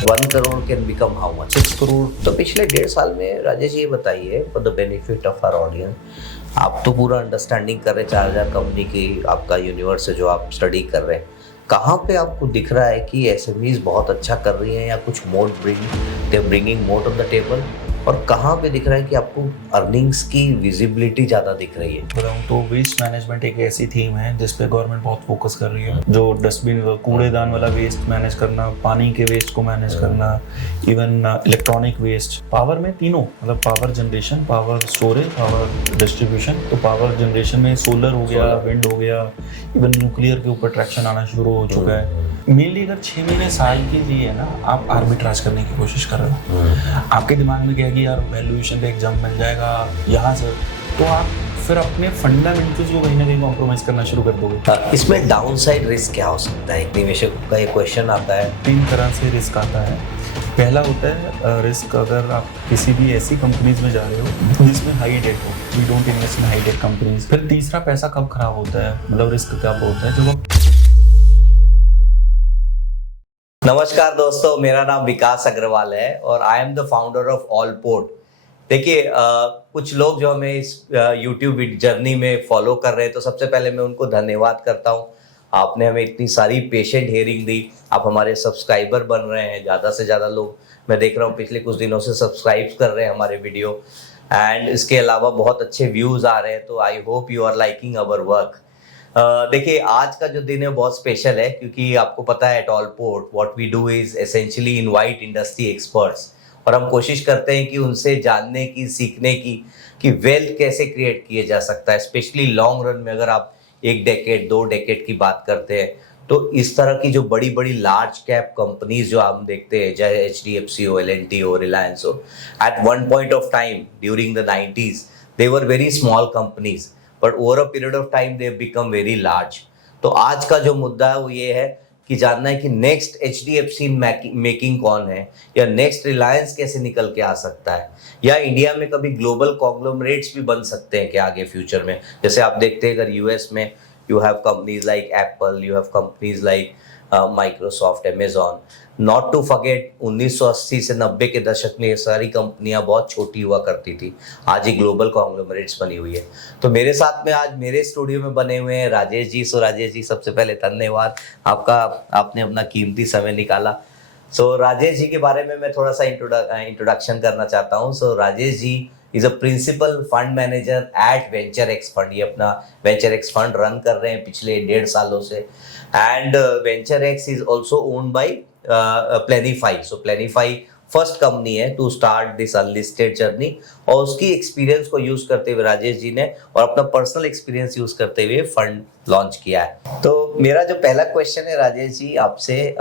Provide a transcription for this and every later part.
1 crore can become how much? 6 crore. तो पिछले 1.5 साल में राजेश जी ये बताइए, for the benefit of our audience, आप तो पूरा अंडरस्टैंडिंग कर रहे हैं 4,000 कंपनी की, आपका यूनिवर्स है जो आप स्टडी कर रहे हैं, कहाँ पे आपको दिख रहा है कि एसएमईज बहुत अच्छा कर रही हैं या कुछ more bringing more on the table, और कहाँ पे दिख रहा है कि आपको अर्निंग्स की विजिबिलिटी ज़्यादा दिख रही है? बताऊँ तो वेस्ट मैनेजमेंट एक ऐसी थीम है जिस पे गवर्नमेंट बहुत फोकस कर रही है। जो डस्टबिन कूड़ेदान वाला वेस्ट मैनेज करना, पानी के वेस्ट को मैनेज करना, इवन इलेक्ट्रॉनिक वेस्ट, पावर में तीनों, मतलब power generation, power storage, power distribution. तो पावर जनरेशन में सोलर हो गया, विंड हो गया, इवन न्यूक्लियर के ऊपर ट्रैक्शन आना शुरू हो चुका है। मेनली अगर 6 महीने साल के लिए ना आप आर्बिट्राज करने की कोशिश कर रहे हो, आपके दिमाग में क्या है कि यार वैल्यूएशन पे एक जंप मिल जाएगा यहाँ से, तो आप फिर अपने फंडामेंटल्स को कहीं ना कहीं कॉम्प्रोमाइज करना शुरू कर दोगे। इसमें डाउन साइड रिस्क क्या हो सकता है? एक निवेशक का एक क्वेश्चन आता है। 3 तरह से रिस्क आता है। पहला होता है रिस्क अगर आप किसी भी ऐसी कंपनीज में जा रहे हो जिसमें हाई डेट हो, we don't invest in high debt companies. फिर तीसरा, पैसा कब खराब होता है, मतलब रिस्क कब होता है जब आप। नमस्कार दोस्तों, मेरा नाम विकास अग्रवाल है और I am the founder of Allport. देखिए, कुछ लोग जो हमें इस यूट्यूब जर्नी में फॉलो कर रहे हैं, तो सबसे पहले मैं उनको धन्यवाद करता हूं। आपने हमें इतनी सारी पेशेंट हियरिंग दी, आप हमारे सब्सक्राइबर बन रहे हैं। ज़्यादा से ज़्यादा लोग मैं देख रहा हूँ पिछले कुछ दिनों से सब्सक्राइब कर रहे हैं हमारे वीडियो, एंड इसके अलावा बहुत अच्छे व्यूज़ आ रहे हैं। तो I hope you are liking our work. देखिए, आज का जो दिन है बहुत स्पेशल है, क्योंकि आपको पता है at Allport what we do is essentially invite industry experts, और हम कोशिश करते हैं कि उनसे जानने की, सीखने की कि वेल्थ कैसे क्रिएट किए जा सकता है, स्पेशली लॉन्ग रन में। अगर आप 1 डेकेड 2 डेकेड की बात करते हैं, तो इस तरह की जो बड़ी बड़ी लार्ज कैप कंपनीज जो हम देखते हैं, चाहे HDFC हो, L&T हो, रिलायंस हो, at one point of time during the 90s they were very small companies, but over a period of time they become very large. तो आज का जो मुद्दा है वो ये है कि जानना है कि नेक्स्ट HDFC मेकिंग कौन है, या नेक्स्ट रिलायंस कैसे निकल के आ सकता है, या इंडिया में कभी ग्लोबल कॉन्ग्लोमरेट्स भी बन सकते हैं क्या आगे फ्यूचर में। जैसे आप देखते हैं अगर यूएस में you have companies like Apple, you have companies like Microsoft, Amazon, not to forget 1980 से 90 के दशक में ये सारी कंपनियां बहुत छोटी हुआ करती थी, आज ही ग्लोबल कॉन्ग्लोमरेट्स बनी हुई है। तो मेरे साथ में आज मेरे स्टूडियो में बने हुए हैं राजेश जी। सो राजेश जी, सबसे पहले धन्यवाद आपका, आपने अपना कीमती समय निकाला। सो राजेश जी के बारे में मैं थोड़ा सा इंट्रोडक्शन करना चाहता हूँ। So Rajesh ji is a principal fund manager at venture X fund. ये अपना वेंचर एक्स फंड रन कर रहे हैं पिछले 1.5 सालों से, and venture X is also owned by Planify. So Planify first company है to start this unlisted journey, और उसकी एक्सपीरियंस को यूज करते हुए राजेश जी ने, और अपना पर्सनल एक्सपीरियंस यूज करते हुए फंड लॉन्च किया है। तो मेरा जो पहला क्वेश्चन है राजेश जी आपसे,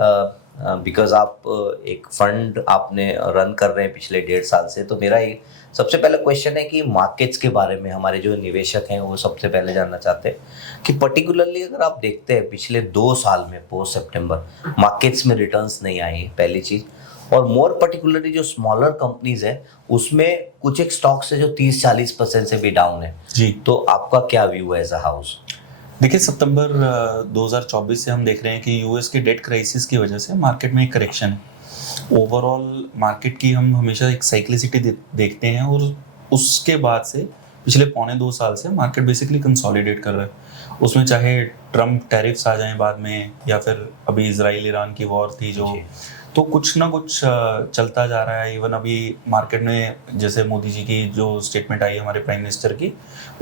बिकॉज आप एक फंड आपने रन कर रहे हैं पिछले 1.5 साल से, तो मेरा एक सबसे पहला क्वेश्चन है कि मार्केट्स के बारे में हमारे जो निवेशक हैं वो सबसे पहले जानना चाहते हैं कि पर्टिकुलरली अगर आप देखते हैं पिछले 2 साल में पोस्ट सितंबर मार्केट्स में रिटर्न्स नहीं आए, पहली चीज, और मोर पर्टिकुलरली जो स्मॉलर कंपनीज है उसमें कुछ एक स्टॉक्स है जो 30-40% से भी डाउन है जी। तो आपका क्या व्यू है एज अ हाउस? देखिए, सितंबर 2024 से हम देख रहे हैं कि यूएस के डेट क्राइसिस की वजह से मार्केट में एक करेक्शन है। ओवरऑल मार्केट की हम हमेशा एक साइक्लिसिटी देखते हैं, और उसके बाद से पिछले 1.25-2 साल से मार्केट बेसिकली कंसोलिडेट कर रहा है। उसमें चाहे ट्रम्प टैरिफ्स आ जाएं बाद में, या फिर अभी इजराइल ईरान की वॉर थी जो, तो कुछ ना कुछ चलता जा रहा है। इवन अभी मार्केट में जैसे मोदी जी की जो स्टेटमेंट आई हमारे प्राइम मिनिस्टर की,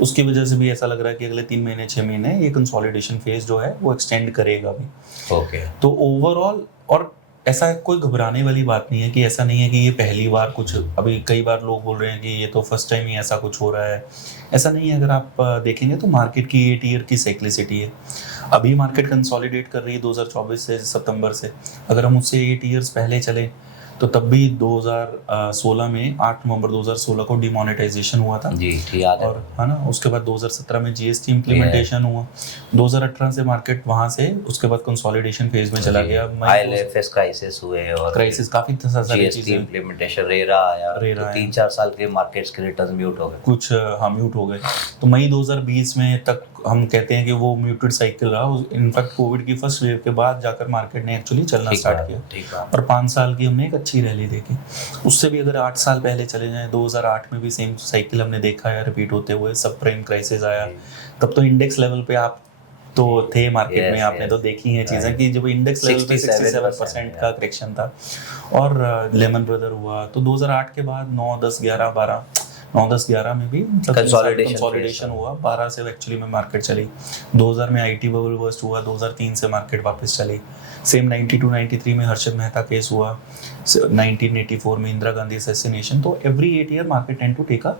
उसकी वजह से भी ऐसा लग रहा है कि अगले 3 महीने 6 महीने ये कंसोलिडेशन फेज जो है वो एक्सटेंड करेगा भी। ओके। तो ओवरऑल, और ऐसा कोई घबराने वाली बात नहीं है कि ऐसा नहीं है कि ये पहली बार कुछ, अभी कई बार लोग बोल रहे हैं कि ये तो फर्स्ट टाइम ही ऐसा कुछ हो रहा है, ऐसा नहीं है। अगर आप देखेंगे तो मार्केट की 8 ईयर की साइक्लिसिटी है। अभी मार्केट कंसोलिडेट कर रही है 2024 से सितंबर से। अगर हम उससे 8 ईयर्स पहले चले तो तब भी 2016 में 8 नवंबर 2016 को डिमोनेटाइजेशन हुआ था जी ठीक याद है। और है ना, उसके बाद 2017 में जीएसटी इम्प्लीमेंटेशन हुआ, 2018 से मार्केट वहां से उसके बाद कंसोलिडेशन फेज में चला गया। आईएलएफएस क्राइसिस हुए और क्राइसिस काफी सारी जीएसटी चीजें, इम्प्लीमेंटेशन रेरा आया, रेरा तो आया। 3-4 साल के मार्केट्स के रिटर्न्स म्यूट हो गए कुछ म्यूट हो गए। तो मई 2020 में तक हम कहते हैं कि वो म्यूटेड साइकिल रहा। इनफैक्ट कोविड की फर्स्ट वेव के बाद जाकर मार्केट ने एक्चुअली चलना स्टार्ट किया और 5 साल की हमने एक अच्छी रैली देखी। उससे भी अगर 8 साल पहले चले जाएं, 2008 में भी सेम साइकिल हमने देखा है रिपीट होते हुए। सब प्राइम क्राइसिस आया, तब तो इंडेक्स लेवल पे आप तो थे मार्केट में, आपने तो देखी हैं चीजें कि जब इंडेक्स लेवल पे 67% का करेक्शन था। और लेमन ब्रदर हुआ, तो 2008 के बाद 9, 10, 11, 12, 9, 10, 11 में भी कंसोलिडेशन हुआ। 12 से एक्चुअली में मार्केट चली। 2000 में आईटी बबल बर्स्ट हुआ, 2003 से मार्केट वापस चली। सेम 92-93 में हर्षद मेहता केस हुआ, 1984 में इंदिरा गांधी असैसिनेशन। तो every 8 year market tend to take a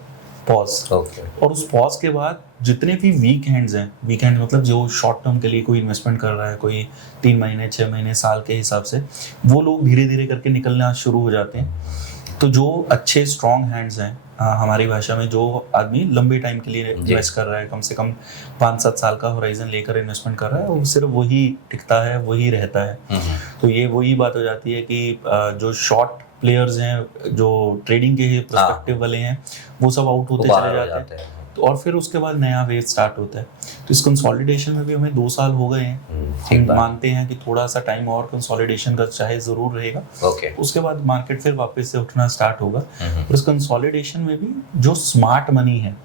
pause. और उस पॉज के बाद जितने भी वीक हैंड्स हैं, वीक हैंड मतलब जो शॉर्ट टर्म के लिए कोई इन्वेस्टमेंट कर रहा है, कोई 3 महीने 6 महीने साल के हिसाब से, वो लोग धीरे धीरे करके निकलना शुरू हो जाते हैं। तो जो अच्छे स्ट्रॉन्ग हैंड्स हैं, हमारी भाषा में जो आदमी लंबे टाइम के लिए इन्वेस्ट कर रहा है, कम से कम 5-7 साल का होराइजन लेकर इन्वेस्टमेंट कर रहा है, वो सिर्फ वही टिकता है, वही रहता है। तो ये वही बात हो जाती है कि जो शॉर्ट प्लेयर्स हैं, जो ट्रेडिंग के पर्सपेक्टिव वाले हैं, वो सब आउट होते चले जाते हैं। तो और फिर उसके बाद नया वेव स्टार्ट होता है। तो इस कंसोलिडेशन में भी हमें 2 साल हो गए हैं। हम मानते हैं कि थोड़ा सा टाइम और कंसोलिडेशन का चाहे जरूर रहेगा। उसके बाद मार्केट फिर वापस से उठना स्टार्ट होगा। और इस कंसोलिडेशन में भी जो स्मार्ट मनी है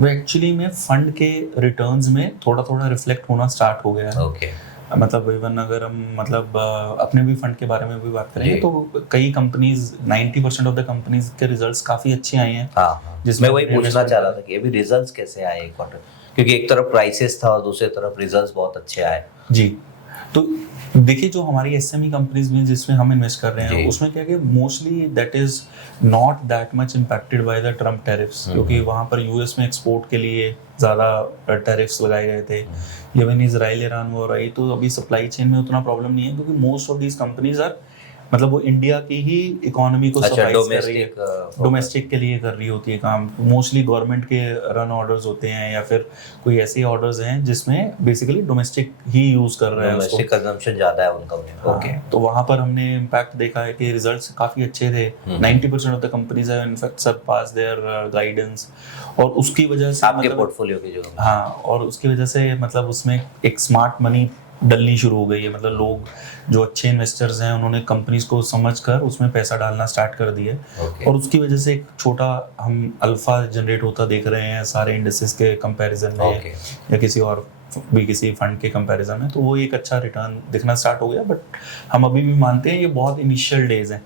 वो एक्चुअली में फंड के रिटर्न्स में थोड़ा थोड़ा रिफ्लेक्ट होना स्टार्ट हो गया है। मतलब इवन अगर हम मतलब अपने भी फंड के बारे में भी बात करें तो कई कंपनीज, 90% ऑफ द कंपनीज के रिजल्ट्स काफी अच्छे आए हैं। जिसमें वही पूछना चाह रहा था कि अभी रिजल्ट्स कैसे आए एक क्वार्टर, क्योंकि एक तरफ प्राइसेस था और दूसरी तरफ रिजल्ट्स बहुत अच्छे आए। जी, तो देखिए जो हमारी एसएमई कंपनीज में जिसमें हम इन्वेस्ट कर रहे हैं, उसमें क्या है कि mostly that is not that much impacted by the Trump tariffs, क्योंकि वहाँ पर यूएस में एक्सपोर्ट के लिए ज़्यादा टैरिफ्स लगाए गए थे। इवन इजराइल ईरान वॉर आई तो अभी सप्लाई चेन में उतना प्रॉब्लम नहीं है, क्योंकि most of these companies are मतलब वो इंडिया की ही इकोनॉमी को सप्लाई कर रही है, डोमेस्टिक के लिए कर रही होती है काम। मोस्टली गवर्नमेंट के रन ऑर्डर्स होते हैं या फिर कोई ऐसे ऑर्डर्स हैं जिसमें बेसिकली डोमेस्टिक ही यूज कर रहे हैं, डोमेस्टिक कंजम्पशन ज्यादा है उनका। ओके, तो वहां पर हमने इम्पैक्ट देखा है कि रिजल्ट्स काफी अच्छे थे। 90% of the companies have in fact surpass their guidance, और उसकी वजह से आपके पोर्टफोलियो की जो और उसकी वजह से मतलब उसमें एक स्मार्ट मनी डलनी शुरू हो गई है। मतलब लोग जो अच्छे इन्वेस्टर्स हैं उन्होंने कंपनीज को समझकर उसमें पैसा डालना स्टार्ट कर दिया है। और उसकी वजह से एक छोटा हम अल्फा जनरेट होता देख रहे हैं सारे इंडेक्सेस के कंपैरिजन में या किसी और भी किसी फंड के कंपैरिजन में। तो वो एक अच्छा रिटर्न दिखना स्टार्ट हो गया। बट हम अभी भी मानते हैं ये बहुत इनिशियल डेज हैं।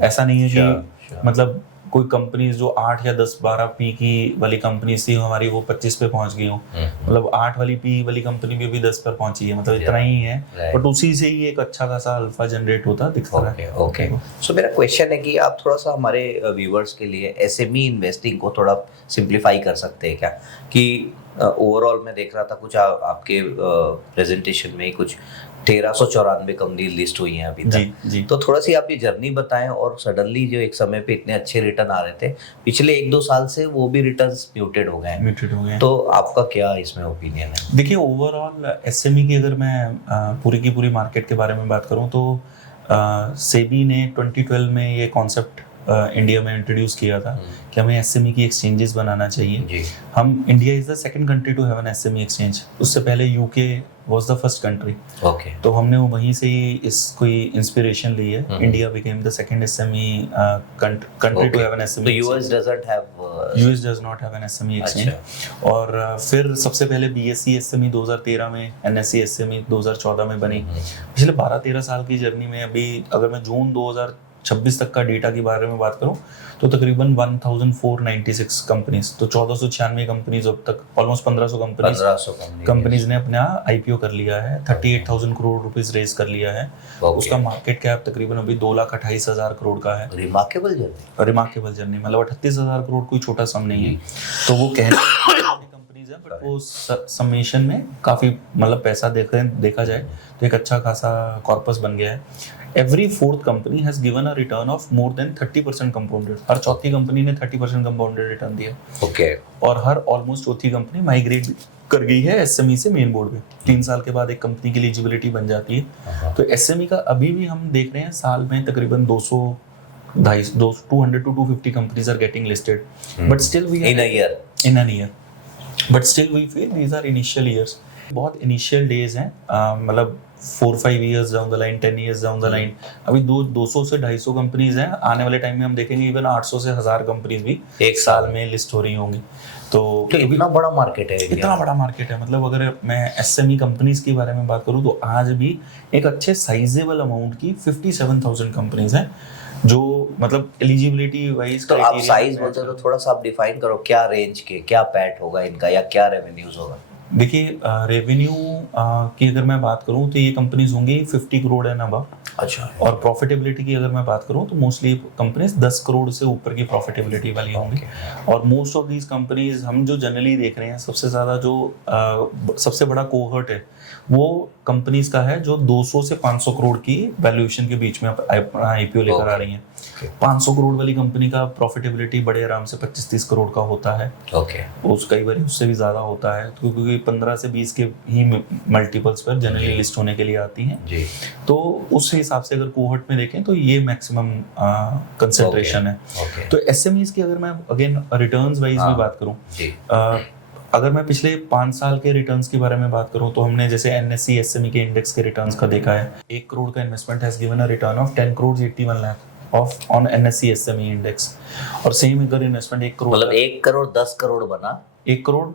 ऐसा नहीं है कि मतलब कोई कंपनीज जो 8 या 10, 12 पी की वाली कंपनी थी हमारी, वो 25 पे पहुंच गई हो। मतलब 8 वाली पी वाली कंपनी भी 10 पर पहुंची है, मतलब इतना ही है। बट उसी से ही एक अच्छा खासा अल्फा जनरेट होता दिखता है। ओके, सो मेरा क्वेश्चन है कि आप थोड़ा सा हमारे व्यूअर्स के लिए एसएमई इन्वेस्टिंग को थोड़ा सिंप्लीफाई कर सकते हैं क्या? कि ओवरऑल मैं देख रहा था कुछ आपके प्रेजेंटेशन में कुछ 1394 कंपनी लिस्ट हुई हैं अभी तक। जी। तो थोड़ा सी आप ये जर्नी बताएं, और सडनली जो एक समय पे इतने अच्छे रिटर्न आ रहे थे पिछले 1-2 साल से, वो भी रिटर्न्स म्यूटेड हो गए हैं। तो आपका क्या इसमें ओपिनियन है? देखिए ओवरऑल एसएमई की अगर मैं पूरी की पूरी मार्केट के बारे में बात करूं तो सेबी ने 2012 में ये कॉन्सेप्ट इंडिया में इंट्रोड्यूस किया था कि हमें एसएमई की एक्सचेंजेस बनाना चाहिए। हम India is the second country to have an SME exchange. उससे पहले UK was the first country. तो हमने वहीं से ही इसको इंस्पिरेशन ली है। India became the second SME country to have an SME. तो US does not have an SME exchange. और फिर सबसे पहले बीएसई एसएमई 2013 में, एनएसई एसएमई 2014 में बनी। पिछले 12-13 साल की जर्नी में अभी अगर मैं जून 2026 तक का डेटा के बारे में बात करूं तो तकरीबन 1496 कंपनीज, तो 1496 कंपनीज अब तक, ऑलमोस्ट 1500 कंपनीज ने अपना आईपीओ कर लिया है। 38,000 करोड़ रुपीस रेज कर लिया है। उसका मार्केट कैप तकरीबन अभी 2,28,000 करोड़ का है। रिमार्केबल जर्नी, मतलब 38,000 करोड़ कोई छोटा सम नहीं है। तो वो कहने कंपनीज है, बट वो समेशन में काफी मतलब पैसा देखा जाए तो एक अच्छा खासा कॉर्पस बन गया है। Every fourth company has given a return of more than 30% compounded. हर चौथी कंपनी ने 30% कंपाउंडेड रिटर्न दिया। ओके। और हर ऑलमोस्ट चौथी कंपनी माइग्रेट कर गई है एसएमई से मेन बोर्ड पे। 3 साल के बाद एक कंपनी की एलिजिबिलिटी बन जाती है। तो एसएमई का अभी भी हम देख रहे हैं साल में तकरीबन 200 200 to 250 companies are getting listed, but still we are in a year. in an year, but still we feel these are initial years. बहुत initial days हैं, मतलब 4-5 years down the line, 10 years down the line, अभी 200 से 250 companies हैं। आने वाले time में हम देखेंगे इवन 800 से 1000 कंपनीज भी एक साल में लिस्ट हो रही होंगी। तो इतना बड़ा मार्केट है, इतना बड़ा मार्केट है। मतलब अगर मैं एसएमई कंपनीज के बारे में बात करूँ तो आज भी एक अच्छे साइजेबल अमाउंट की 57,000 कंपनीज हैं जो मतलब एलिजिबिलिटी वाइज। तो आप साइज बोलते हो तो थोड़ा सा आप डिफाइन करो, क्या रेंज के, क्या पैट होगा इनका या क्या रेवेन्यूज होगा? देखिए रेवेन्यू की अगर मैं बात करूं तो ये कंपनीज होंगी 50 करोड़ एंड अबव। अच्छा। और प्रॉफिटेबिलिटी की अगर मैं बात करूं तो मोस्टली कंपनीज 10 करोड़ से ऊपर की प्रॉफिटेबिलिटी वाली होंगी। और मोस्ट ऑफ दीज कंपनीज हम जो जनरली देख रहे हैं, सबसे ज़्यादा जो सबसे बड़ा कोहर्ट है वो कंपनीज का है जो 200 से 500 करोड़ की वैल्यूएशन के बीच में आईपीओ लेकर आ रही हैं। 500 करोड़ वाली कंपनी का प्रॉफिटेबिलिटी बड़े आराम से 25-30 करोड़ का होता है। ओके। उस कई बार उससे भी ज़्यादा होता है क्योंकि 15 से 20 के ही मल्टीपल्स पर जनरली लिस्ट होने के लिए आती हैं जी। तो उस हिसाब से अगर कोहर्ट में देखें तो ये मैक्सिमम कंसंट्रेशन है। तो एसएमईज की अगर मैं अगेन रिटर्न्स वाइज भी बात करूं, अगर मैं पिछले 5 साल के रिटर्न्स के बारे में बात करूं तो हमने जैसे एनएससी एसएमई के इंडेक्स के रिटर्न्स का देखा है। 1 करोड़ का investment has given a return of 10 crore 81 lakh of on NSC SME index. और सेम अगर इन्वेस्टमेंट 1 करोड़, मतलब 1 करोड़ 10 करोड़ बना, 1 करोड़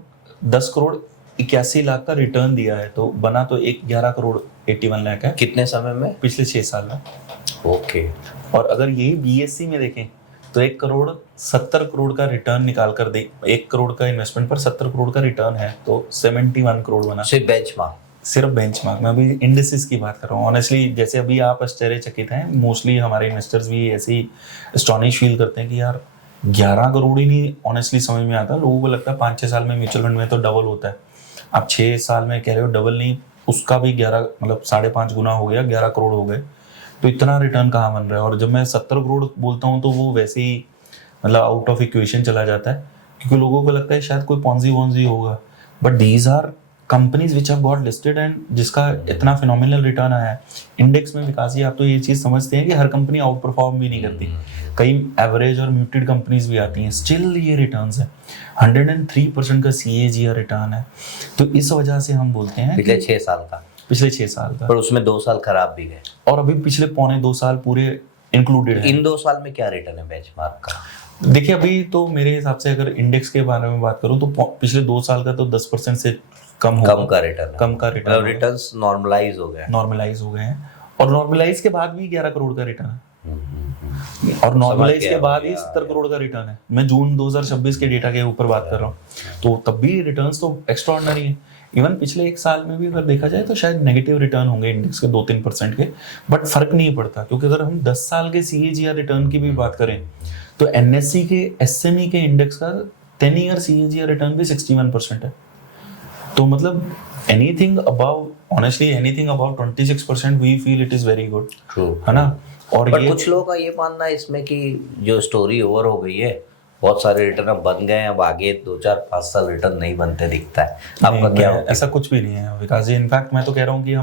10 करोड़ 81 लाख का रिटर्न दिया है, तो बना तो 11 करोड़ 81 लाख है। कितने समय में? पिछले 6 साल में। ओके। और अगर यही बीएससी में देखें तो 1 करोड़ 70 करोड़ का रिटर्न निकाल कर दे, 1 करोड़ का इन्वेस्टमेंट पर 70 करोड़ का रिटर्न है तो 71 करोड़ बना। सिर्फ बेंचमार्क में अभी इंडिसेस की बात कर रहा हूँ। ऑनेस्टली जैसे अभी आप आश्चर्यचकित हैं, मोस्टली हमारे इन्वेस्टर्स भी ऐसे ही एस्टॉनिश फील करते हैं कि यार 11 करोड़ ही नहीं ऑनेस्टली समझ में आता। लोगों को लगता है 5-6 साल में म्यूचुअल फंड में तो डबल होता है। आप 6 साल में कह रहे हो डबल नहीं, उसका भी 11 मतलब 5.5 गुना हो गया, 11 करोड़ हो गए। तो इतना रिटर्न कहाँ बन रहा है? और जब मैं 70 करोड़ बोलता हूँ तो वो वैसे ही मतलब आउट ऑफ इक्वेशन चला जाता है क्योंकि लोगों को लगता है शायद कोई पॉन्जी वॉन्जी होगा, but these are companies which have got listed and जिसका इतना फिनोमिनल रिटर्न आया है। इंडेक्स में विकास जी आप तो ये चीज़ समझते हैं कि हर कंपनी आउट परफॉर्म भी नहीं करती, कई एवरेज और म्यूटेड कंपनीज भी आती हैं, स्टिल ये रिटर्न्स है। 103% का CAGR रिटर्न है। तो इस वजह से हम बोलते हैं पिछले 6 साल का, पिछले 6 साल का, पर उसमें 2 साल खराब भी गए और अभी पिछले 2.25 साल पूरे इंक्लूडेड है। इन 2 साल में क्या रिटर्न है बेंचमार्क का? देखिए अभी तो मेरे हिसाब से अगर इंडेक्स के बारे में बात करूं तो पिछले 2 साल का तो 10% से कम का रिटर्न रिटर्न्स नॉर्मलाइज हो गए हैं। और नॉर्मलाइज के बाद भी 11 करोड़ का रिटर्न है और नॉर्मलाइज के बाद ही 70 करोड़ का रिटर्न है। मैं जून 2026 के डेटा के ऊपर बात कर रहा हूँ, तो तब भी रिटर्न्स तो एक्स्ट्राऑर्डिनरी है। इवन पिछले 1 साल में भी अगर देखा जाए तो शायद नेगेटिव रिटर्न होंगे इंडेक्स के 2-3% के, बट फर्क नहीं पड़ता क्योंकि अगर हम 10 साल के CAGR रिटर्न की भी बात करें तो एनएससी के एसएमई के इंडेक्स का 10 ईयर CAGR रिटर्न भी 61% है। तो मतलब anything above honestly anything above 26% we feel it is very good, है ना। और ये कुछ लोगों का ये मानना है इसमें कि जो स्टोरी ओवर हो गई है, बहुत सारे रिटर्न अब बन गए हैं, अब आगे 2-4-5 साल रिटर्न नहीं बनते दिखता है। आपका क्या? ऐसा कुछ भी नहीं है विकास जी। इनफैक्ट मैं तो कह रहा हूँ कि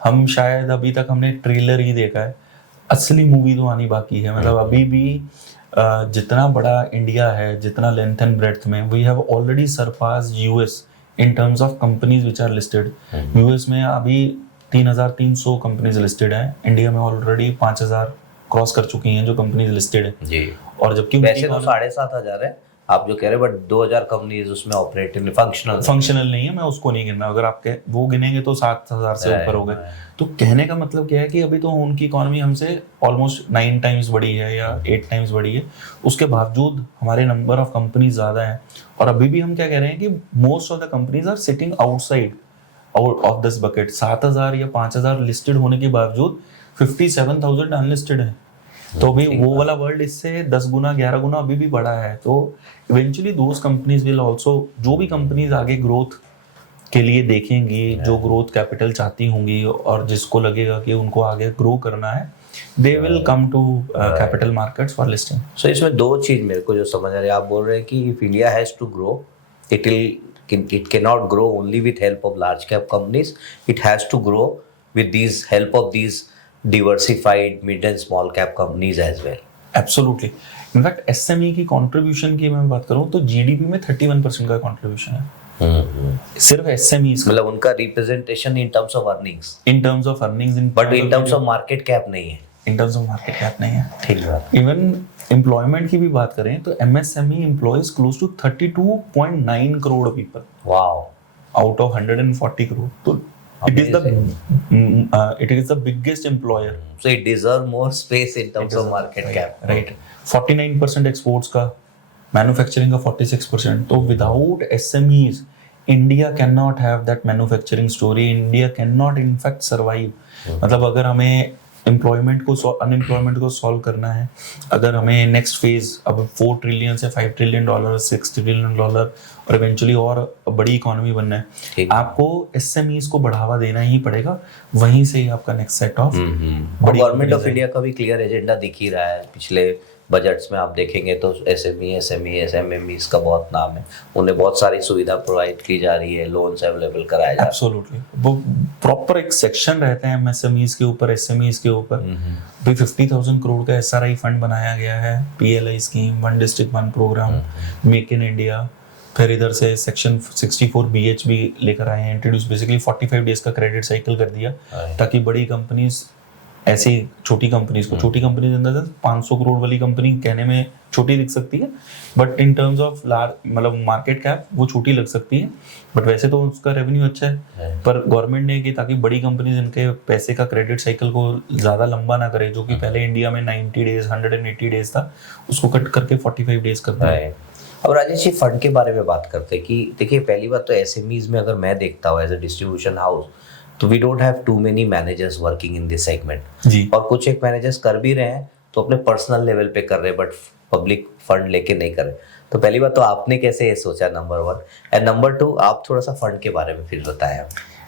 हम शायद अभी तक हमने ट्रेलर ही देखा है, असली मूवी तो आनी बाकी है। मतलब अभी भी जितना बड़ा इंडिया है, जितना लेंथ एंड ब्रेड्थ में, we have already surpass US in terms of companies which are listed. US में अभी 3,300 कंपनीज लिस्टेड हैं, इंडिया में ऑलरेडी 5,000 क्रॉस कर चुकी हैं जो कंपनीज लिस्टेड है जी। और जबकि वैसे तो 7,500 है आप जो कह रहे हैं, बट 2,000 कंपनीज उसमें ऑपरेटिव फंक्शनल नहीं है। मैं उसको नहीं गिनना, अगर आप वो गिनेंगे तो 7,000 से ऊपर हो गए। तो कहने का मतलब क्या है कि अभी तो उनकी इकोनॉमी हमसे ऑलमोस्ट 9 टाइम्स बड़ी है या 8 टाइम्स बड़ी है, उसके बावजूद हमारे नंबर ऑफ कंपनीज ज़्यादा हैं। और अभी भी हम क्या कह रहे हैं कि most of the companies are sitting outside of this bucket. 7,000 या 5,000 लिस्टेड होने के बावजूद 57,000 अनलिस्टेड है। तो अभी वो वाला वर्ल्ड इससे 10 गुना 11 गुना अभी भी बड़ा है। तो eventually those companies will also, जो भी कंपनीज आगे ग्रोथ के लिए देखेंगी, जो ग्रोथ कैपिटल चाहती होंगी और जिसको लगेगा कि उनको आगे ग्रो करना है, they will come to capital markets for listing. सो इसमें दो चीज मेरे को जो समझ आ रही है, आप बोल रहे हैं कि if India has to grow, it cannot grow only with help of large cap companies, it has to grow with these help of these diversified mid and small cap companies as well. Absolutely. In fact, SME की contribution की मैं बात करूँ तो GDP में 31% का contribution है सिर्फ SMEs का, मतलब उनका representation in terms of earnings, in terms of earnings, but in terms of market cap नहीं है. in terms of market cap नहीं है. ठीक बात. इवन एम्प्लॉयमेंट की भी बात करें तो MSME employs close to 32.9 crore people wow. out of 140 crore. तो it is the biggest employer. So it deserve more space in terms of market cap. Right. 49% exports का, manufacturing का 46%. तो without SMEs, India cannot have that manufacturing story. India cannot in fact survive. मतलब अगर हमें employment को unemployment को solve करना है, अगर हमें नेक्स्ट फेज अब 4 ट्रिलियन से 5 ट्रिलियन डॉलर, 6 ट्रिलियन डॉलर और इवेंचुअली और बड़ी इकोनॉमी बनना है, आपको एसएमईज को बढ़ावा देना ही पड़ेगा. वहीं से ही आपका next set of government of India का भी क्लियर एजेंडा दिख ही रहा है. पिछले बजट्स में आप देखेंगे तो एसएमईज का बहुत नाम है. उन्हें बहुत सारी सुविधा प्रोवाइड की जा रही है, लोन्स अवेलेबल कराए जा रहे हैं. एब्सोल्युटली. वो प्रॉपर एक सेक्शन रहते हैं एमएसएमईज के ऊपर, एसएमईज के ऊपर. भी 50,000 करोड़ का एसआरआई फंड बनाया गया है, PLI scheme, one district one program, make in India. फिर इधर से सेक्शन 64 बीएच भी लेकर आए हैं, इंट्रोड्यूस. बेसिकली 45 डेज का क्रेडिट साइकिल कर दिया ताकि बड़ी कंपनीज ऐसी छोटी कंपनीज को, छोटी कंपनीज अंदर 500 करोड़ वाली कंपनी कहने में छोटी दिख सकती है, but in terms of large मतलब मार्केट कैप वो छोटी लग सकती है, बट वैसे तो उसका रेवेन्यू अच्छा है. पर गवर्नमेंट ने कि ताकि बड़ी कंपनीज इनके पैसे का क्रेडिट साइकिल को ज़्यादा लंबा ना करे, जो कि पहले इंडिया में 90 डेज 180 डेज था, उसको कट करके 45 डेज कर दिया है. अब राजेश जी फंड के बारे में बात करते हैं कि देखिए पहली बात तो एसएमईज में अगर मैं देखता हूँ एज अ डिस्ट्रीब्यूशन हाउस, तो we don't have too many managers working in this segment. और कुछ एक मैनेजर्स कर भी रहे हैं तो अपने पर्सनल लेवल पे कर रहे हैं, बट पब्लिक फंड लेके नहीं कर रहे. तो पहली बात तो आपने कैसे ये सोचा, नंबर 1. एंड नंबर 2 आप थोड़ा सा फंड के बारे में फिर बताएं.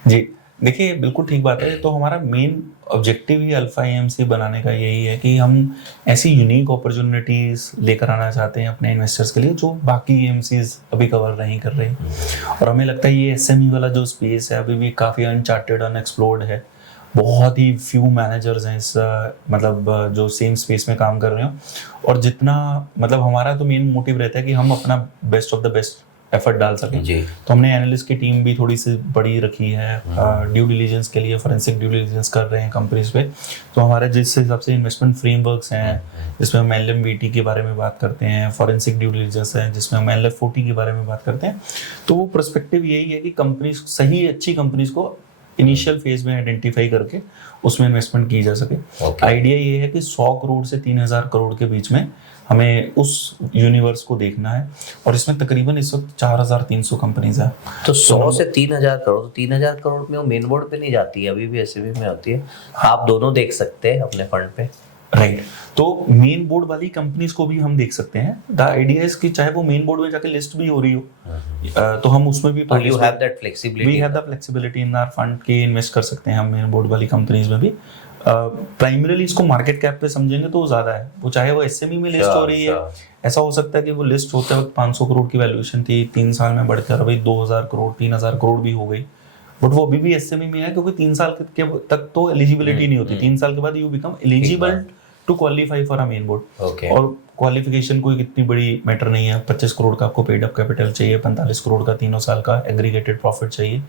जी देखिए बिल्कुल ठीक बात है. तो हमारा मेन ऑब्जेक्टिव ही अल्फा एएमसी बनाने का यही है कि हम ऐसी यूनिक अपॉर्चुनिटीज लेकर आना चाहते हैं अपने इन्वेस्टर्स के लिए जो बाकी एएमसीज अभी कवर नहीं कर रहे. और हमें लगता है ये एसएमई वाला जो स्पेस है अभी भी काफ़ी अनचार्टेड, अनएक्सप्लोर्ड है. बहुत ही फ्यू मैनेजर्स हैं इस मतलब जो सेम स्पेस में काम कर रहे हो. और जितना मतलब हमारा तो मेन मोटिव रहता है कि हम अपना best of the best effort डाल सकें. तो हमने एनालिस्ट की टीम भी थोड़ी सी बड़ी रखी है, ड्यू डिलीजेंस के लिए फोरेंसिक ड्यू डिलीजेंस कर रहे हैं कंपनीज पे. तो हमारे जिस हिसाब से इन्वेस्टमेंट फ्रेमवर्क्स हैं जिसमें हम एलएमवीटी के बारे में बात करते हैं, फोरेंसिक ड्यू डिलीजेंस है जिसमें हम एलएफ40 के बारे में बात करते हैं. तो वो पर्सपेक्टिव यही है कि कंपनीज सही अच्छी कंपनीज को इनिशियल फेज में आइडेंटिफाई करके उसमें इन्वेस्टमेंट की जा सके. आइडिया ये है कि 100 करोड़ से 3,000 करोड़ के बीच में हमें उस यूनिवर्स को देखना है. और इसमें तकरीबन इस वक्त 4,300 कंपनीज है. तो 100 से 3,000 करोड़, तो 3,000 करोड़ में वो मेन बोर्ड पे नहीं जाती है, अभी भी एसएमई में होती है. आप दोनों देख सकते हैं अपने फंड पे. राइट. तो मेन बोर्ड वाली कंपनीज को भी हम देख सकते हैं. द आइडिया इज कि चाहे वो मेन बोर्ड में जाके लिस्ट भी हो रही हो तो हम उसमें भी you have that flexibility. We have the flexibility in our fund के इन्वेस्ट कर सकते हैं हम मेन बोर्ड वाली कंपनीज में भी. प्राइमरीली इसको मार्केट कैप पे समझेंगे तो ज़्यादा है. वो चाहे वो एसएमई में लिस्ट हो रही है, ऐसा हो सकता है कि वो लिस्ट होते वक्त 500 करोड़ की वैल्यूएशन थी, 3 साल में बढ़कर भाई 2,000 करोड़ 3,000 करोड़ भी हो गई, बट वो अभी भी एसएमई में है क्योंकि 3 साल के तक तो एलिजिबिलिटी नहीं होती. 3 साल के बाद you become eligible to qualify for a main board. और क्वालिफिकेशन कोई इतनी बड़ी मैटर नहीं है. 25 करोड़ का आपको पेड अप कैपिटल चाहिए, 45 करोड़ का 3 साल का एग्रीगेटेड प्रॉफिट चाहिए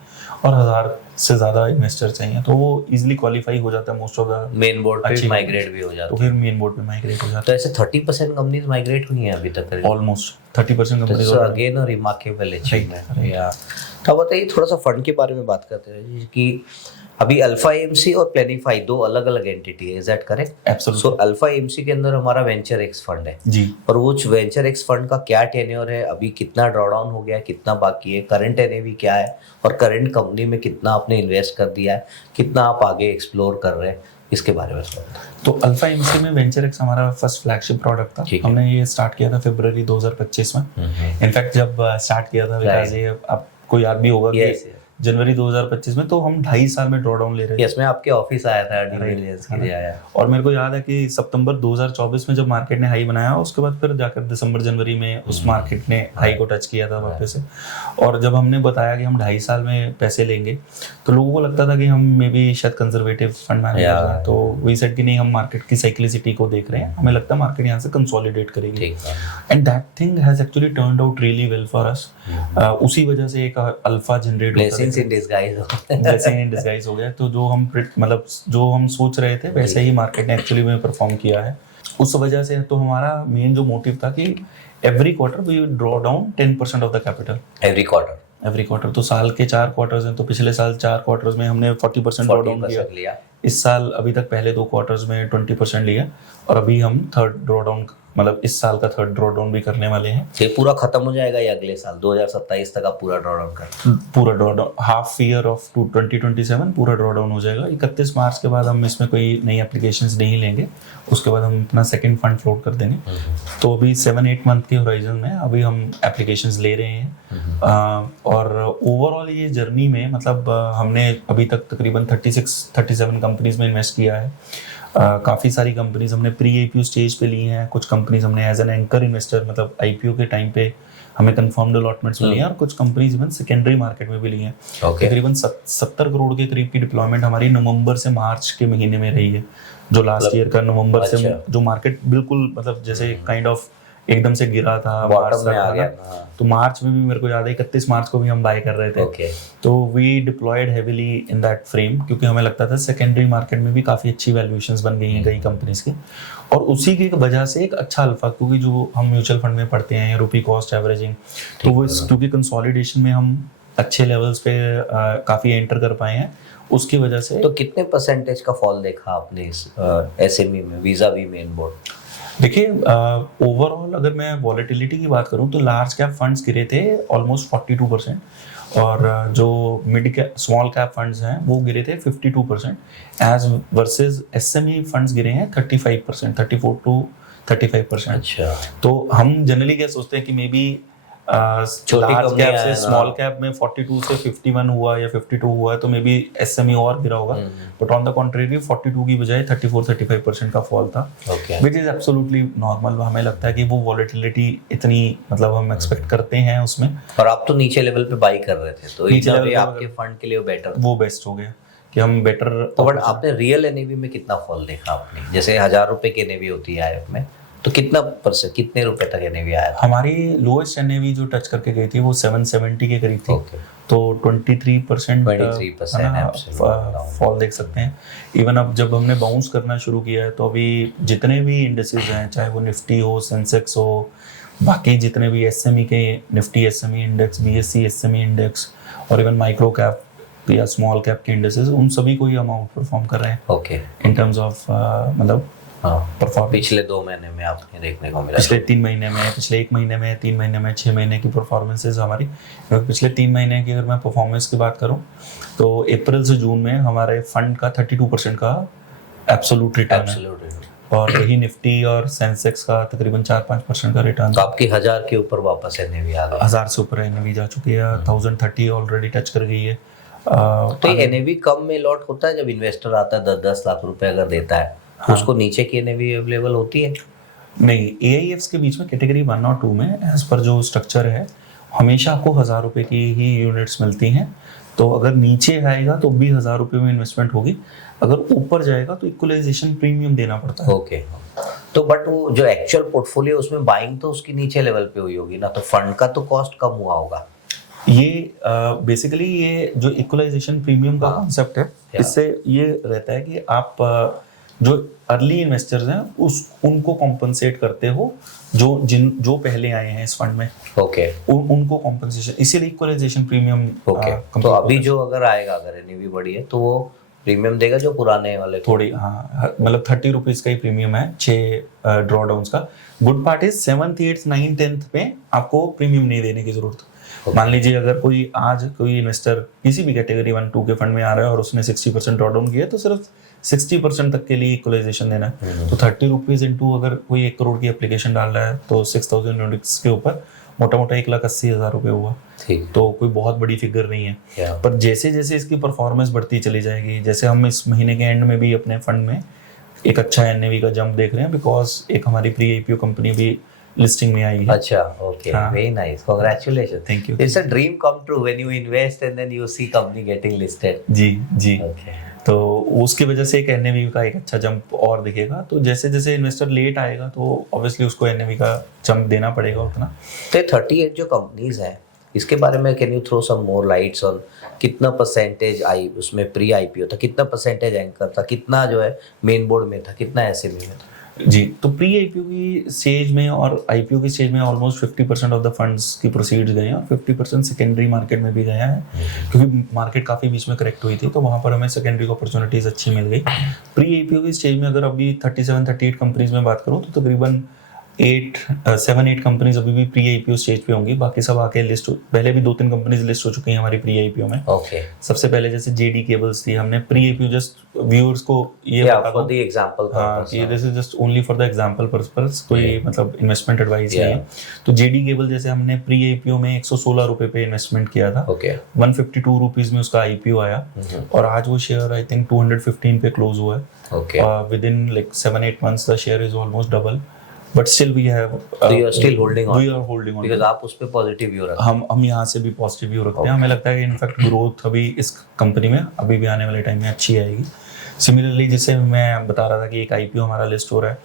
और 1,000 से ज्यादा इन्वेस्टर चाहिए. तो वो इजीली क्वालिफाई हो जाता है. Most of the main board पे माइग्रेट भी हो जाता है. तो फिर मेन बोर्ड पे माइग्रेट हो जाता है. तो ऐसे 30% कंपनीज माइग्रेट हुई हैं अभी तक. Almost 30% companies. Again a remarkable achievement. या तो बताइए थोड़ा सा फंड के बारे में बात करते हैं कि अभी अल्फा एएमसी और प्लेनिफाई 2 अलग अलग एंटिटी है. Is that correct? Absolutely. So alpha AMC के अंदर हमारा वेंचर एक्स फंड है जी. और वो वेंचर एक्स फंड का क्या टेन्योर है, अभी कितना ड्रॉ डाउन हो गया, कितना बाकी है, करंट एनएवी क्या है और करंट कंपनी में कितना आपने इन्वेस्ट कर दिया है, कितना आप आगे एक्सप्लोर कर रहे हैं, इसके बारे में बताओ. तो अल्फा एएमसी में वेंचर एक्स हमारा फर्स्ट फ्लैगशिप प्रोडक्ट था. हमने ये स्टार्ट किया था फरवरी 2025 में. इनफैक्ट जब स्टार्ट किया था विकास जी, आपको याद भी होगा कि जनवरी 2025 में, तो हम 2.5 साल में ड्रॉ डाउन ले रहे थे। इसमें आपके ऑफिस आया था ड्यू डिलिजेंस के लिए आया। और मेरे को याद है कि सितंबर 2024 में जब मार्केट ने हाई बनाया, उसके बाद फिर जाकर दिसंबर जनवरी में उस मार्केट ने हाई को टच किया था वापस से। और जब हमने बताया कि हम 2.5 साल में पैसे लेंगे, तो लोगों को लगता था कि हम मे बी शायद कंजर्वेटिव फंड मैनेजर हैं, तो वी सेड कि नहीं, हम मार्केट की साइक्लिसिटी को देख रहे हैं, हमें लगता है मार्केट यहाँ से कंसोलिडेट करेगी। And that thing has actually turned out really well for us. उसी वजह से एक alpha generate blessings in disguise हो गया। तो जो हम मतलब जो हम सोच रहे थे वैसे ही मार्केट ने एक्चुअली में परफॉर्म किया है। उस वजह से तो हमारा मेन जो मोटिव था कि every quarter we draw down 10% of the capital every quarter. तो साल के 4 क्वार्टर्स हैं, तो पिछले साल 4 क्वार्टर्स में हमने 40% ड्रॉ डाउन किया। इस साल अभी तक पहले 2 क्वार्टर्स में 20% लिया, और अभी हम थर्ड ड्रॉ डाउन, मतलब इस साल का थर्ड ड्रॉ डाउन भी करने वाले हैं। ये पूरा खत्म हो जाएगा या अगले साल 2027 तक आप पूरा ड्रॉ डाउन कर? पूरा draw down, half year of 2027 पूरा ड्रॉ डाउन हो जाएगा। 31 मार्च के बाद हम इसमें कोई नई एप्लीकेशंस नहीं लेंगे, उसके बाद हम अपना सेकंड फंड फ्लोट कर देंगे। तो अभी 7-8 मंथ के होराइजन में अभी हम एप्लीकेशंस ले रहे हैं। और ओवरऑल ये जर्नी में मतलब हमने अभी तक तकरीबन 36-37 कंपनीज में इन्वेस्ट किया है। काफ़ी सारी कंपनीज हमने प्री आईपीओ स्टेज पे ली हैं, कुछ कंपनीज हमने एज एन एंकर इन्वेस्टर, मतलब आईपीओ के टाइम पे हमें कंफर्म्ड अलॉटमेंट्स मिली हैं, और कुछ कंपनीज इवन सेकेंडरी मार्केट में भी ली हैं। तकरीबन 70 करोड़ के करीब की डिप्लॉयमेंट हमारी नवंबर से मार्च के महीने में रही है। जो लास्ट ईयर का नवंबर से जो मार्केट बिल्कुल मतलब जैसे काइंड ऑफ एकदम से गिरा था, बॉटम में आ गया, तो मार्च में भी मेरे को याद है 31 मार्च को भी हम बाय कर रहे थे। तो we deployed heavily in that frame, क्योंकि हमें लगता था सेकेंडरी मार्केट में भी काफ़ी अच्छी वैल्यूएशंस बन गई हैं कई कंपनीज की, और उसी की वजह से एक अच्छा अल्फा, क्योंकि जो हम म्यूचुअल फंड में पढ़ते हैं रुपी कॉस्ट एवरेजिंग, तो वो क्योंकि कंसोलिडेशन में हम अच्छे लेवल्स पे काफ़ी एंटर कर पाए हैं, उसकी वजह से। तो कितने परसेंटेज का फॉल देखा आपने इस एसएमई में वीजा वी मेन बोर्ड? देखिए, ओवरऑल अगर मैं वॉलेटिलिटी की बात करूं तो लार्ज कैप फंड्स गिरे थे ऑलमोस्ट 42%, और जो mid cap small cap funds हैं वो गिरे थे 52%, एज वर्सेस एसएमई फंड्स गिरे हैं 35%, 34 to 35%। अच्छा, तो हम जनरली क्या सोचते हैं कि मे बी लार्ज कैप से स्मॉल कैप में 42 से 51 हुआ या 52 हुआ, तो मे बी एसएमई और गिरा होगा, बट ऑन द कॉन्ट्रेरी 42 की बजाय 34-35% का फॉल था, विच इज एब्सोल्युटली नॉर्मल। हमें लगता है कि वो वॉलेटिलिटी इतनी मतलब हम एक्सपेक्ट करते हैं उसमें। और आप तो नीचे लेवल पे बाई कर रहे थे, तो नीचे लेवल आपके फंड के लिए वो बेस्ट हो गया कि हम बेटर। तो बट आपने रियल एनएवी में कितना फॉल देखा आपने? जैसे 1000 रुपए की एनएवी होती है आईएफ में, तो कितने रुपए तक एनएवी आया था? हमारी लोएस्ट एनएवी जो टच करके गई थी वो 770 के करीब थी। तो 23% फॉल देख सकते हैं। इवन अब जब हमने बाउंस करना शुरू किया है, तो अभी जितने भी इंडेक्सेस हैं, चाहे वो निफ्टी हो, सेंसेक्स हो, बाकी जितने भी एसएमई के Nifty SME index, BSc SME index, और इवन माइक्रो कैप या स्मॉल कैप के इंडेक्सेस, उन सभी को ही हम आउट परफॉर्म कर रहे हैं इन टर्म्स ऑफ मतलब परफॉर्मेंस। पिछले 2 महीने में आपने देखने को मिला, पिछले 3 महीने में, पिछले 1 महीने में, 3 महीने में, 6 महीने की परफॉर्मेंसेज हमारी। पिछले 3 महीने की अगर मैं परफॉर्मेंस की बात करूं, तो अप्रैल से जून में हमारे फंड का 32% का एब्सोल्यूट रिटर्न है, और यही निफ्टी और सेंसेक्स का तकरीबन 4-5% का रिटर्न। तो आपकी 1000 के ऊपर वापस एनएवी आ गई? 1000 से ऊपर एनएवी जा चुकी है, 1030 ऑलरेडी टच कर गई है। तो ये एनएवी कम में लॉट होता है जब इन्वेस्टर आता है 10-10 लाख रुपए अगर देता है, हाँ। उसको नीचे की एनएवी अवेलेबल होती है? नहीं, एआईएफ्स के बीच में कैटेगरी 1 और 2 में एज पर जो स्ट्रक्चर है, हमेशा आपको 1000 रुपए की ही यूनिट्स मिलती हैं। तो अगर नीचे आएगा तो भी 1000 रुपए में इन्वेस्टमेंट होगी, अगर ऊपर जाएगा तो इक्वलाइजेशन प्रीमियम देना पड़ता है। ओके। तो बट वो जो एक्चुअल पोर्टफोलियो उसमें बाइंग तो उसकी नीचे लेवल पे हुई होगी ना, तो फंड का तो कॉस्ट कम हुआ होगा। ये बेसिकली ये जो इक्वलाइजेशन प्रीमियम का कॉन्सेप्ट है, इससे ये रहता है कि आप जो अर्ली इन्वेस्टर्स हैं उनको कॉम्पनसेट करते हो, जो पहले आए हैं इस फंड में, उनको कॉम्पनसेशन, इसीलिए इक्वलाइजेशन प्रीमियम। तो अभी जो अगर आएगा, अगर एनएवी बढ़ी है, तो वो प्रीमियम देगा जो पुराने वाले थोड़ी, हाँ, मतलब 30 रुपीज का ही प्रीमियम है 6 ड्रॉ डाउन्स का। Good part is 7th 8th 9th 10th पे आपको प्रीमियम नहीं देने की जरूरत। मान लीजिए अगर कोई इन्वेस्टर किसी भी कैटेगरी 1-2 के फंड में आ रहा है और उसने 60% ड्रॉ डाउन किया, तो सिर्फ 60% तक के लिए इक्वलाइजेशन देना है। तो 30 रुपीज इंटू अगर कोई 1 करोड़ की एप्लीकेशन डाल रहा है, तो 6000 यूनिट्स के ऊपर मोटा मोटा 1,80,000 रुपये हुआ, ठीक। तो कोई बहुत बड़ी फिगर नहीं है। Yeah. पर जैसे जैसे इसकी परफॉर्मेंस बढ़ती चली जाएगी, जैसे हम इस महीने के एंड में भी अपने फंड में एक अच्छा एनएवी का जंप देख रहे हैं, बिकॉज एक हमारी प्री आईपीओ कंपनी भी लिस्टिंग में आई है। अच्छा, okay, very nice, congratulation, thank you. It's a dream come true when you invest and then you see company getting listed. जी जी। ओके, तो उसकी वजह से एक एनएवी का एक अच्छा जंप और दिखेगा। तो जैसे जैसे इन्वेस्टर लेट आएगा तो ऑब्वियसली उसको एनएवी का जंप देना पड़ेगा उतना। तो 38 जो कंपनीज हैं, इसके बारे में can you throw some more lights on कितना परसेंटेज आई उसमें प्री आईपीओ था, कितना परसेंटेज एंकर था, कितना जो है मेन बोर्ड में था, कितना एसएमई में था? जी, तो प्री आईपीओ की स्टेज में और आईपीओ की स्टेज में ऑलमोस्ट 50% ऑफ द फंड्स की प्रोसीड्स गए हैं और 50% सेकेंडरी मार्केट में भी गया है, क्योंकि मार्केट काफ़ी बीच में करेक्ट हुई थी, तो वहाँ पर हमें सेकेंडरी अपॉर्चुनिटीज़ अच्छी मिल गई। प्री आईपीओ की स्टेज में अगर अभी 37-38 कंपनीज में बात करूँ तो तकरीबन 7-8 कंपनीज अभी भी प्री आईपीओ स्टेज पे होंगी, बाकी सब आके लिस्ट पहले भी 2-3 कंपनीज लिस्ट हो चुकी हैं हमारी प्री आईपीओ में। ओके, सबसे पहले जैसे जेडी केबल्स थी, हमने प्री आईपीओ जस्ट व्यूअर्स को ये बता फॉर दूं, द एग्जांपल पर्पस, ये this is just only for the example purpose, कोई मतलब इन्वेस्टमेंट एडवाइस नहीं है। तो जेडी केबल जैसे हमने प्री आईपीओ में 116 रुपए पे इन्वेस्टमेंट किया था, ओके, 152 रुपीज में उसका आईपीओ आया और आज वो शेयर आई थिंक 215 पे क्लोज हुआ है। Okay, within like 7-8 months the share is almost double, but still we have so you are still holding on, we are holding on because आप उस पे पॉजिटिव व्यू रखते हम यहाँ से भी पॉजिटिव व्यू रखते हैं। हमें लगता है कि इनफैक्ट ग्रोथ अभी इस कंपनी में अभी भी आने वाले टाइम में अच्छी आएगी। सिमिलरली जैसे मैं बता रहा था कि एक आईपीओ हमारा लिस्ट हो रहा है,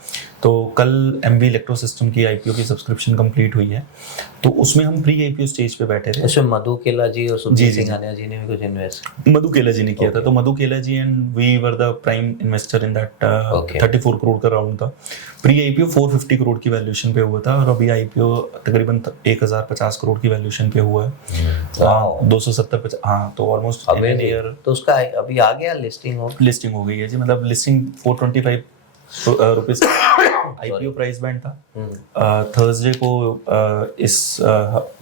तो कल एमबी इलेक्ट्रो सिस्टम की आईपीओ की सब्सक्रिप्शन कंप्लीट हुई है, तो उसमें हम प्री आईपीओ स्टेज पे बैठे थे। उसमें मधु केला जी और सुधीर जी। सिंघानिया जी ने भी कुछ इन्वेस्ट, मधु केला जी ने किया था, तो Madhu Kela ji and we were the prime investor in that. 34 crore का राउंड था। प्री आईपीओ 450 करोड़ की वैल्यूएशन पे हुआ था और अभी आईपीओ तकरीबन 1050 करोड़ की वैल्यूएशन पे हुआ है। 270 हाँ, तो ऑलमोस्ट ईयर तो उसका अभी आ गया लिस्टिंग हो गई है जी। मतलब listing 425 rupees IPO price band था। थर्सडे को इस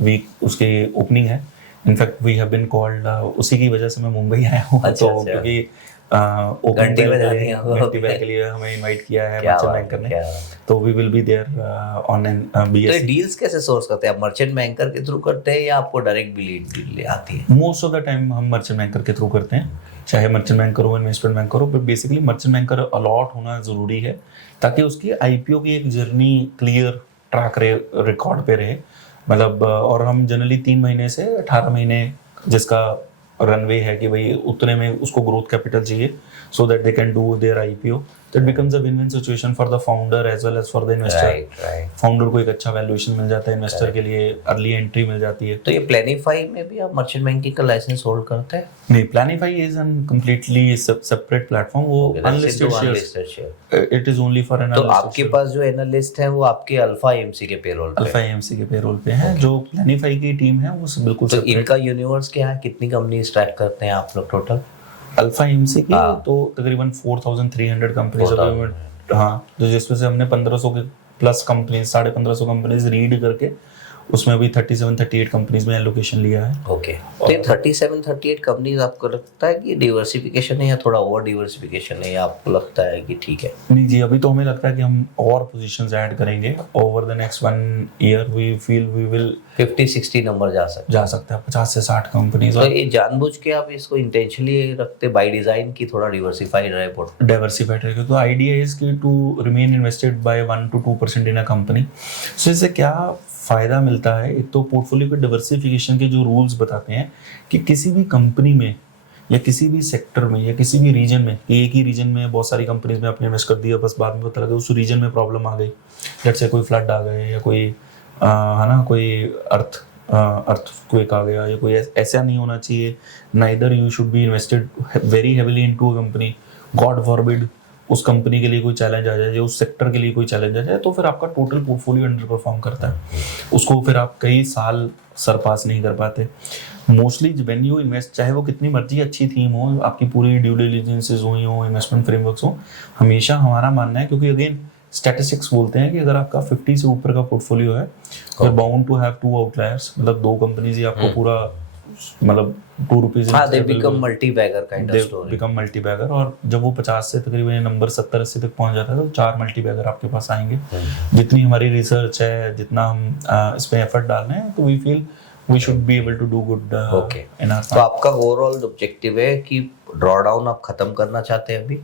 वीक उसकी ओपनिंग है। In fact we have been called, उसी की वजह से मैं मुंबई आया हूँ। अच्छा, तो क्योंकि घंटी बेल के लिए हमें इनवाइट किया है मर्चेंट बैंकर ने, तो we will be there on an BSC. तो डील्स कैसे सोर्स करते हैं आप? मर्चेंट बैंकर के थ्रू करते हैं या आपको डायरेक्ट डील आती है? मोस्ट ऑफ द टाइम हम मर्चेंट बैंकर के थ्रू करते हैं, चाहे मर्चेंट बैंकर हो, इन्वेस्टमेंट बैंकर हो, but basically merchant banker allot होना जरूरी है ताकि उसकी आईपीओ की एक जर्नी क्लियर ट्रैक रिकॉर्ड पे रहे। मतलब और हम जनरली 3 महीने से 18 महीने जिसका रनवे है कि भाई उतने में उसको ग्रोथ कैपिटल चाहिए, so that they can do their IPO. That becomes a win win situation for the founder as well as for the investor. Founder को एक अच्छा वैल्यूएशन मिल जाता है, इन्वेस्टर के लिए अर्ली एंट्री मिल जाती है। तो ये प्लानिफाई में भी आप मर्चेंट बैंकिंग का लाइसेंस होल्ड करते हैं? नहीं, Planify is an completely separate platform. वो unlisted share, it is only for an. तो आपके पास जो एनालिस्ट है वो आपके अल्फा एएमसी के पेरोल पे है। जो प्लानिफाई की टीम है वो बिल्कुल तो इनका यूनिवर्स क्या है? कितनी कंपनी ट्रैक करते हैं आप लोग टोटल? अल्फा एएमसी की तो तकरीबन 4300 कंपनीज अभी, हाँ, जो जिसमें से हमने 1500 के प्लस कंपनीज, 1550 कंपनीज रीड करके उसमें अभी 37-38 कंपनीज में एलोकेशन लिया है। ओके, तो ये 37-38 कंपनीज आपको लगता है कि डिवर्सिफिकेशन है या थोड़ा ओवर डिवर्सिफिकेशन है, या आपको लगता है कि ठीक है? नहीं जी, अभी तो हमें लगता है कि हम और पोजीशंस ऐड करेंगे over the next 1 year. We feel we will 50-60 number जा सकता है, 50 से 60 कंपनीज। तो ये जानबूझ के आप इसको इंटेंशनली रखते बाय डिजाइन की थोड़ा डिवर्सिफाइड रहे पोर्टफोलियो? डाइवर्सिफाइड रहेगा। तो आइडिया इज कि to remain invested by 1-2% in a company. So इससे क्या फायदा मिलता है? एक तो पोर्टफोलियो के डाइवर्सिफिकेशन के जो रूल्स बताते हैं कि किसी भी कंपनी में या किसी भी सेक्टर में या किसी भी रीजन में, एक ही रीजन में बहुत सारी कंपनीज में आपने इन्वेस्ट कर दिया, बस बाद में पता लगा उस रीजन में प्रॉब्लम आ गई, लेट्स से कोई फ्लड आ गए या कोई है ना, कोई अर्थक्वेक आ गया या कोई, ऐसा नहीं होना चाहिए। Neither you should be invested very heavily into a company, God forbid उस कंपनी के लिए कोई चैलेंज आ जाए या उस सेक्टर के लिए कोई चैलेंज आ जाए, तो फिर आपका टोटल पोर्टफोलियो अंडर परफॉर्म करता है, उसको फिर आप कई साल सरपास नहीं कर पाते। मोस्टली व्हेन यू इन्वेस्ट, चाहे वो कितनी मर्जी अच्छी थीम हो, आपकी पूरी ड्यू डिलिजेंसेस हुई हो, इन्वेस्टमेंट फ्रेमवर्क्स हो, हमेशा हमारा मानना है, क्योंकि अगेन स्टैटिस्टिक्स बोलते हैं कि अगर आपका 50 से ऊपर का पोर्टफोलियो है, you are bound to have 2 outliers, मतलब 2 कंपनीज ही आपको पूरा मतलब 2 रुपीज हाँ, they become multi-bagger kind of story. Become multi bagger, और जब वो 50 से तकरीबन नंबर 70-80 तक पहुंच जाता है तो 4 मल्टी बैगर आपके पास आएंगे। जितनी हमारी रिसर्च है, जितना हम इसमें एफर्ट डाल रहे हैं, तो we feel we should be able to do good in our. तो आपका ओवरऑल ऑब्जेक्टिव है कि ड्रॉ डाउन आप खत्म करना चाहते हैं अभी,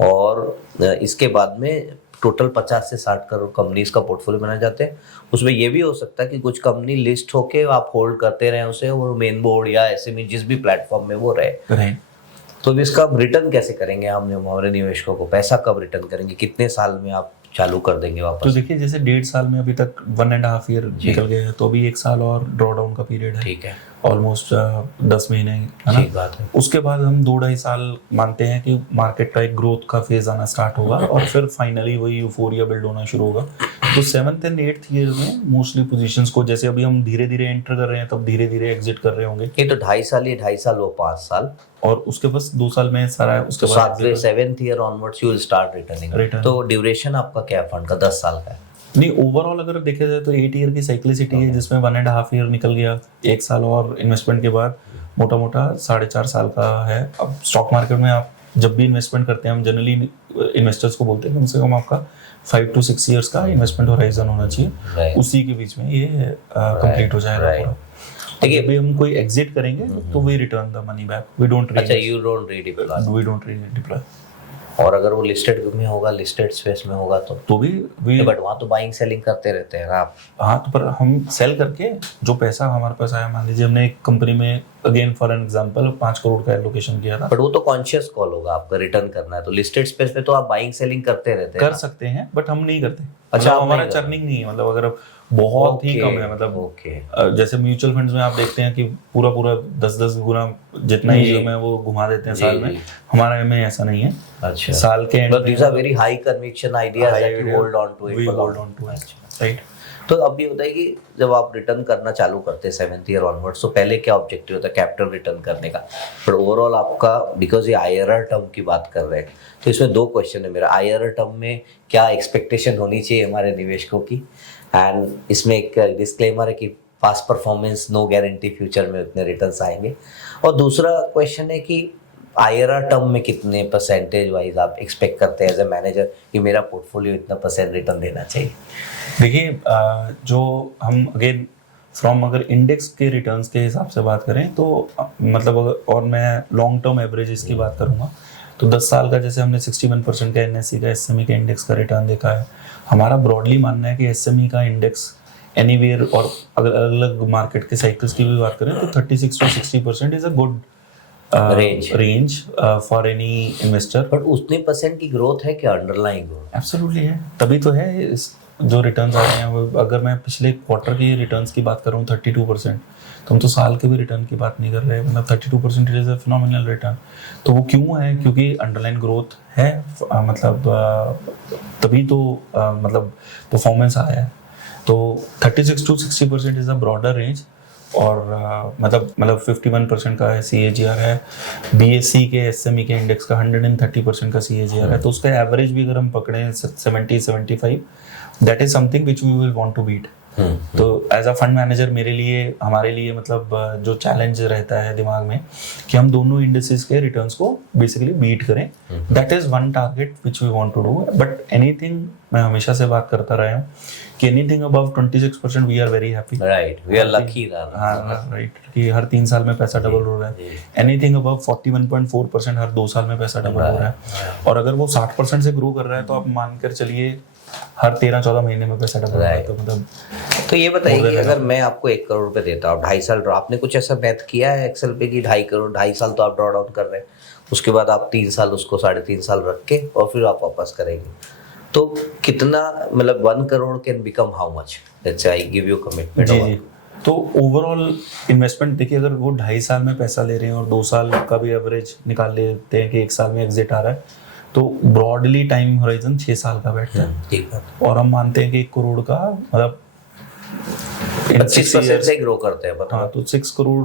और इसके बाद में टोटल 50 से 60 करोड़ कंपनीज का पोर्टफोलियो बनाना चाहते हैं। उसमें ये भी हो सकता है कि कुछ कंपनी लिस्ट होके आप होल्ड करते रहे उसे, और मेन बोर्ड या ऐसे में जिस भी प्लेटफॉर्म में वो रहे। तो इसका आप रिटर्न कैसे करेंगे? हम हमारे निवेशकों को पैसा कब रिटर्न करेंगे, कितने साल में आप चालू कर देंगे वापस? तो देखिए, जैसे 1.5 साल में अभी तक 1.5 ईयर निकल गए हैं, तो अभी 1 साल और ड्रॉ डाउन का पीरियड है। ठीक है, ऑलमोस्ट 10 महीने, है ना? ठीक बात है। उसके बाद हम 2-2.5 साल मानते हैं कि मार्केट का एक ग्रोथ का फेज आना स्टार्ट होगा, और फिर फाइनली वही यूफोरिया बिल्ड होना शुरू होगा। तो 7th एंड 8th ईयर में मोस्टली पोजीशंस को, जैसे अभी हम धीरे धीरे एंटर कर रहे हैं, तब धीरे धीरे एग्जिट कर रहे होंगे। ये तो 2.5 साल, ये 2.5 साल, वो 5 साल, और उसके बस 2 साल में सारा, उसके तो बाद 7th year onwards you will start returning. तो ड्यूरेशन आपका क्या है फंड का? 10 साल का है? नहीं, ओवरऑल अगर देखा जाए तो 8 ईयर की साइक्लिसिटी है, जिसमें 1.5 ईयर निकल गया, 1 साल और इन्वेस्टमेंट के बाद मोटा मोटा 4.5 साल का है। अब स्टॉक मार्केट में आप जब भी इन्वेस्टमेंट करते हैं, हम जनरली इन्वेस्टर्स को बोलते हैं कम से कम आपका 5 to 6 ईयर्स का इन्वेस्टमेंट होराइजन होना चाहिए। उसी के बीच में ये कंप्लीट हो जाएगा पूरा। ठीक है, हम कोई एग्जिट करेंगे तो we return the money back, we don't redeploy. और अगर वो लिस्टेड में होगा, लिस्टेड स्पेस में होगा, तो भी बट वहाँ तो बाइंग सेलिंग करते रहते हैं ना आप। हाँ, तो पर हम सेल करके जो पैसा हमारे पास आया, मान लीजिए हमने एक कंपनी में, again for an example, 5 crore का एलोकेशन किया था, बट वो तो कॉन्शियस कॉल होगा आपका, रिटर्न करना है। तो लिस्टेड स्पेस पे तो आप बाइंग सेलिंग करते रहते हैं, कर सकते हैं, बट हम नहीं करते। अच्छा, मतलब हमारा चर्निंग नहीं है, मतलब अगर बहुत ही कम है, मतलब जैसे म्यूचुअल फंड्स में आप देखते हैं कि पूरा 10-10 गुना जितना ईएम है वो घुमा देते हैं साल में। हमारे में ऐसा नहीं है। अच्छा, साल के एंड में these are very high conviction ideas that you hold on to it, right. तो अब ये होता है कि जब आप रिटर्न करना चालू करते हैं 7th ईयर ऑनवर्ड्स, तो पहले क्या ऑब्जेक्टिव होता है? कैपिटल रिटर्न करने का। पर ओवरऑल आपका, बिकॉज ये आईआरआर टर्म की बात कर रहे हैं, तो इसमें 2 क्वेश्चन है मेरा। आईआरआर टर्म में क्या एक्सपेक्टेशन होनी चाहिए हमारे निवेशकों की? एंड इसमें एक डिस्क्लेमर है कि past performance no guarantee future में उतने रिटर्न्स आएंगे। और दूसरा क्वेश्चन है कि आईआरआर टर्म में कितने परसेंटेज वाइज आप एक्सपेक्ट करते हैं एज ए मैनेजर कि मेरा पोर्टफोलियो इतना % रिटर्न देना चाहिए? देखिए, जो हम अगेन फ्रॉम अगर इंडेक्स के रिटर्न्स के हिसाब से बात करें तो मतलब, और मैं लॉन्ग टर्म एवरेज की बात करूंगा, तो 10 साल का जैसे हमने 61% का एनएससी का, एसएमई का इंडेक्स का रिटर्न देखा है। हमारा ब्रॉडली मानना है कि एसएमई का इंडेक्स एनीवेयर, और अगर अलग मार्केट के साइकिल्स की भी बात करें तो 36 to 60% is a good range for any investor. But उतनी % की ग्रोथ है क्या? अंडरलाइंग ग्रोथ एब्सोल्युटली है, तभी तो है जो रिटर्न्स आ रहे हैं। अगर मैं पिछले क्वार्टर की रिटर्न्स की बात करूँ 32%, तो हम तो साल के भी रिटर्न की बात नहीं कर रहे हैं। मतलब 32% इज अ फिनोमिनल रिटर्न। तो वो क्यों है? क्योंकि अंडरलाइन ग्रोथ है, मतलब तभी तो मतलब परफॉर्मेंस आया है। तो 36 to 60% is a broader range, और मतलब 51% का CAGR है। BSE के, SME के इंडेक्स का 130% का CAGR है। तो उसका एवरेज भी अगर हम पकड़ें 70-75, that is something which we will want to beat. तो एज अ फंड मैनेजर मेरे लिए, हमारे लिए मतलब जो चैलेंज रहता है दिमाग में कि हम दोनों इंडेक्सेस के रिटर्न्स को बेसिकली बीट करें। That is one target which we want to do. But anything, मैं हमेशा से बात करता रहा हूँ कि anything above 26% we are very happy, right, we are lucky. हाँ, राइट, कि हर 3 साल में पैसा डबल हो रहा है। एनीथिंग अबव 41.4% हर 2 साल में पैसा डबल हो रहा है। और अगर वो 60% से ग्रो कर रहा है तो आप मानकर चलिए हर 13-14 महीने में पैसा डबल हो रहा है। तो मतलब, तो ये बताइए कि अगर मैं आपको 1 करोड़ रुपए देता हूँ, 2.5 साल, आपने कुछ ऐसा मैथ किया है एक्सेल पे कि 2.5 करोड़, 2.5 साल तो आप ड्रॉ डाउन कर रहे हैं, उसके बाद आप 3 साल उसको 3.5 साल रख के और फिर आप वापस करेंगे, तो कितना, मतलब 1 crore can become how much? Let's say I give you commitment. जी। तो ओवरऑल इन्वेस्टमेंट देखिए, अगर वो 2.5 साल में पैसा ले रहे हैं और 2 साल का भी एवरेज निकाल लेते हैं कि 1 साल में एग्जिट आ रहा है, तो ब्रॉडली टाइम होराइजन 6 साल का बैठता है। ठीक है। और हम मानते हैं कि 1 करोड़ का मतलब 25% से ग्रो करते हैं। हाँ, तो 6 करोड़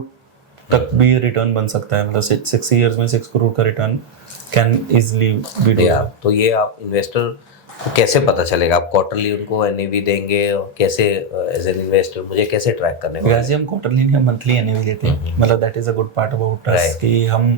तक भी रिटर्न बन सकता है। मतलब 6 ईयर्स में 6 करोड़ का return can easily be done. तो ये आप इन्वेस्टर तो कैसे पता चलेगा? आप क्वार्टरली उनको एनएवी देंगे और कैसे एज एन इन्वेस्टर मुझे कैसे ट्रैक करने को? वैसे हम क्वार्टरली नहीं, हम मंथली एनएवी देते हैं। मतलब that is a good part about us Right. कि हम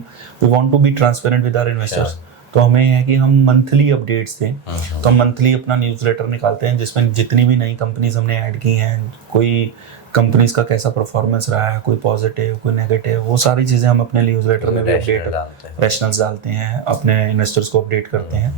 we want to be transparent with our investors. तो हमें है कि हम मंथली अपडेट्स दें। तो हम मंथली अपना न्यूज़लेटर निकालते हैं जिसमें जितनी भी नई कंपनीज हमने ऐड की हैं, कोई कंपनीज का कैसा परफॉर्मेंस रहा है, कोई पॉजिटिव कोई नेगेटिव, वो सारी चीज़ें हम अपने न्यूज़लेटर में भी अपडेट डालते हैं। रैशनल्स डालते हैं, अपने इन्वेस्टर्स को अपडेट करते हैं।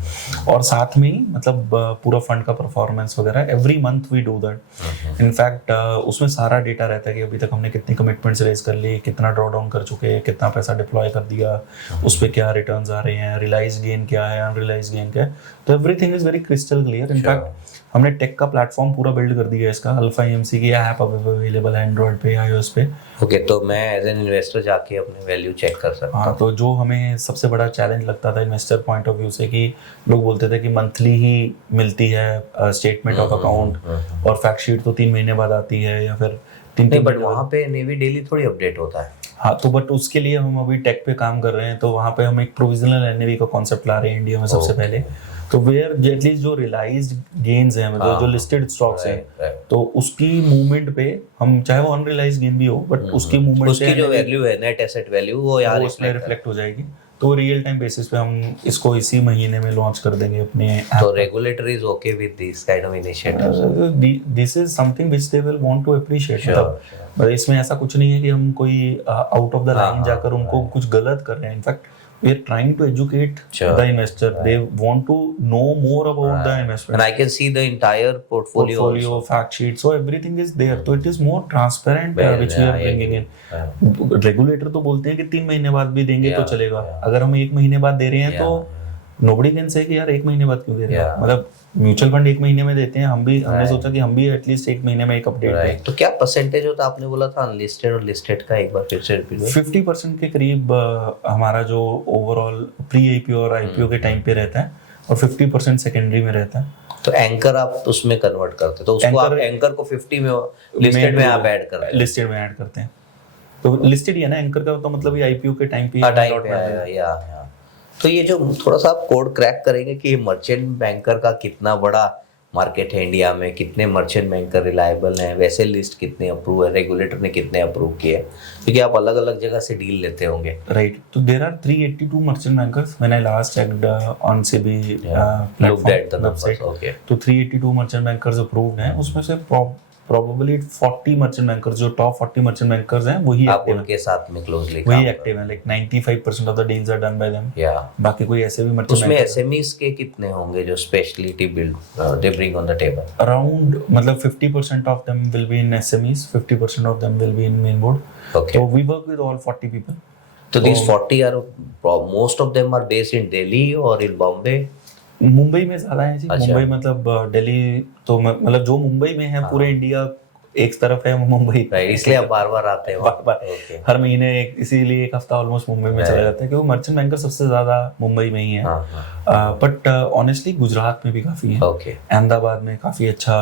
और साथ में ही मतलब पूरा फंड का परफॉर्मेंस वगैरह every month we do that. In fact उसमें सारा डेटा रहता है कि अभी तक हमने कितनी कमिटमेंट्स रेज कर ली, कितना ड्रॉ डाउन कर चुके हैं, कितना पैसा डिप्लॉय कर दिया, उस पर क्या रिटर्न्स आ रहे हैं, रियलाइज गेन क्या है, अनरियलाइज गेन क्या है। तो everything is very crystal clear. In fact हमने टेक का प्लेटफॉर्म पूरा बिल्ड कर दिया है इसका। अल्फा एएमसी की ऐप अवेलेबल है एंड्रॉइड पे, आईओएस पे। ओके, तो मैं एज एन इन्वेस्टर जाके अपने वैल्यू चेक कर सकता हाँ, हूँ। तो जो हमें सबसे बड़ा चैलेंज लगता था इन्वेस्टर पॉइंट ऑफ व्यू से कि लोग बोलते थे कि मंथली ही मिलती है स्टेटमेंट ऑफ अकाउंट और फैक्ट शीट तो 3 महीने बाद आती है या फिर नहीं, बट वहाँ पे एनएवी डेली थोड़ी अपडेट होता है। हाँ, तो बट उसके लिए हम अभी टेक पे काम कर रहे हैं। तो वहाँ पे हम एक प्रोविजनल एनएवी का कॉन्सेप्ट ला रहे हैं इंडिया में सबसे पहले। तो वेयर एटलीस्ट जो रियलाइज्ड गेन्स हैं, मतलब जो लिस्टेड स्टॉक्स हैं, तो उसकी मूवमेंट पे हम, चाहे वो अनरियलाइज्ड गेन भी हो, बट उसकी मूवमेंट उसकी जो वैल्यू है, नेट एसेट वैल्यू, वो यहाँ उसमें रिफ्लेक्ट हो जाएगी। तो रियल टाइम बेसिस पे हम इसको इसी महीने में लॉन्च कर देंगे अपने ऐप। तो regulator is okay with this kind of initiatives? This is something which they will want to appreciate. मतलब इसमें ऐसा कुछ नहीं है कि हम कोई आउट ऑफ द लाइन जाकर उनको कुछ गलत कर रहे हैं। In fact we are trying to educate the investor. They want to know more about the investment. And I can see the entire portfolio also. Fact sheet, so everything is there. So it is more transparent, which we are bringing in. Regulator तो बोलते हैं कि 3 महीने बाद भी देंगे तो चलेगा। अगर हम 1 महीने बाद दे रहे हैं तो nobody can say कि यार 1 महीने बाद क्यों दे रहे हैं। मतलब म्यूचुअल फंड 1 महीने में देते हैं, हमने सोचा कि हम भी एटलीस्ट 1 महीने में एक अपडेट दें। तो क्या परसेंटेज होता है? आपने बोला था अनलिस्टेड और लिस्टेड का, एक बार फिर से रिपीट करें। 50% के करीब हमारा जो ओवरऑल प्री आईपीओ और आईपीओ के टाइम पे रहता है और 50% सेकेंडरी में रहता है। तो एंकर आप उसमें कन्वर्ट करते हैं, तो उसको आप एंकर को 50 में लिस्टेड में आप ऐड करते हैं? लिस्टेड में ऐड करते हैं। तो लिस्टेड ही है ना, एंकर का तो मतलब ये आईपीओ के टाइम पे आया। तो ये जो थोड़ा सा आप कोड क्रैक करेंगे कि मर्चेंट बैंकर का कितना बड़ा मार्केट है इंडिया में, कितने मर्चेंट बैंकर रिलायबल हैं, वैसे लिस्ट कितने अप्रूव है, रेगुलेटर ने कितने अप्रूव किए, क्योंकि आप अलग अलग जगह से डील लेते होंगे। राइट, तो there are 382 merchant bankers when I last checked on SEBI website. Okay, तो 382 मर्चेंट बैंकर्स अप्रूव्ड हैं। उसमें से probably 40 मर्चेंट बैंकर्स, जो टॉप 40 मर्चेंट बैंकर्स हैं, वही आप उनके साथ में क्लोजली वही एक्टिव हैं। Like 95% of the deals are done by them. बाकी कोई ऐसे भी मर्चेंट उसमें एसएमईज के कितने होंगे जो speciality build they bring on the table? Around मतलब 50% of them will be in SMEs, 50% of them will be in main board. Okay. So we work with all 40 people. So these 40 are most of them are based in Delhi or in Bombay? Mumbai में ज्यादा है जी। अच्छा। मुंबई मतलब दिल्ली तो मतलब जो मुंबई में है पूरे इंडिया एक तरफ है मुंबई। इसलिए आप बार बार आते हैं बार हर महीने इसीलिए एक हफ्ता ऑलमोस्ट मुंबई में चला जाता है, क्योंकि मर्चेंट बैंकर सबसे ज्यादा मुंबई में ही है। बट ऑनेस्टली गुजरात में भी काफी है, अहमदाबाद में काफी अच्छा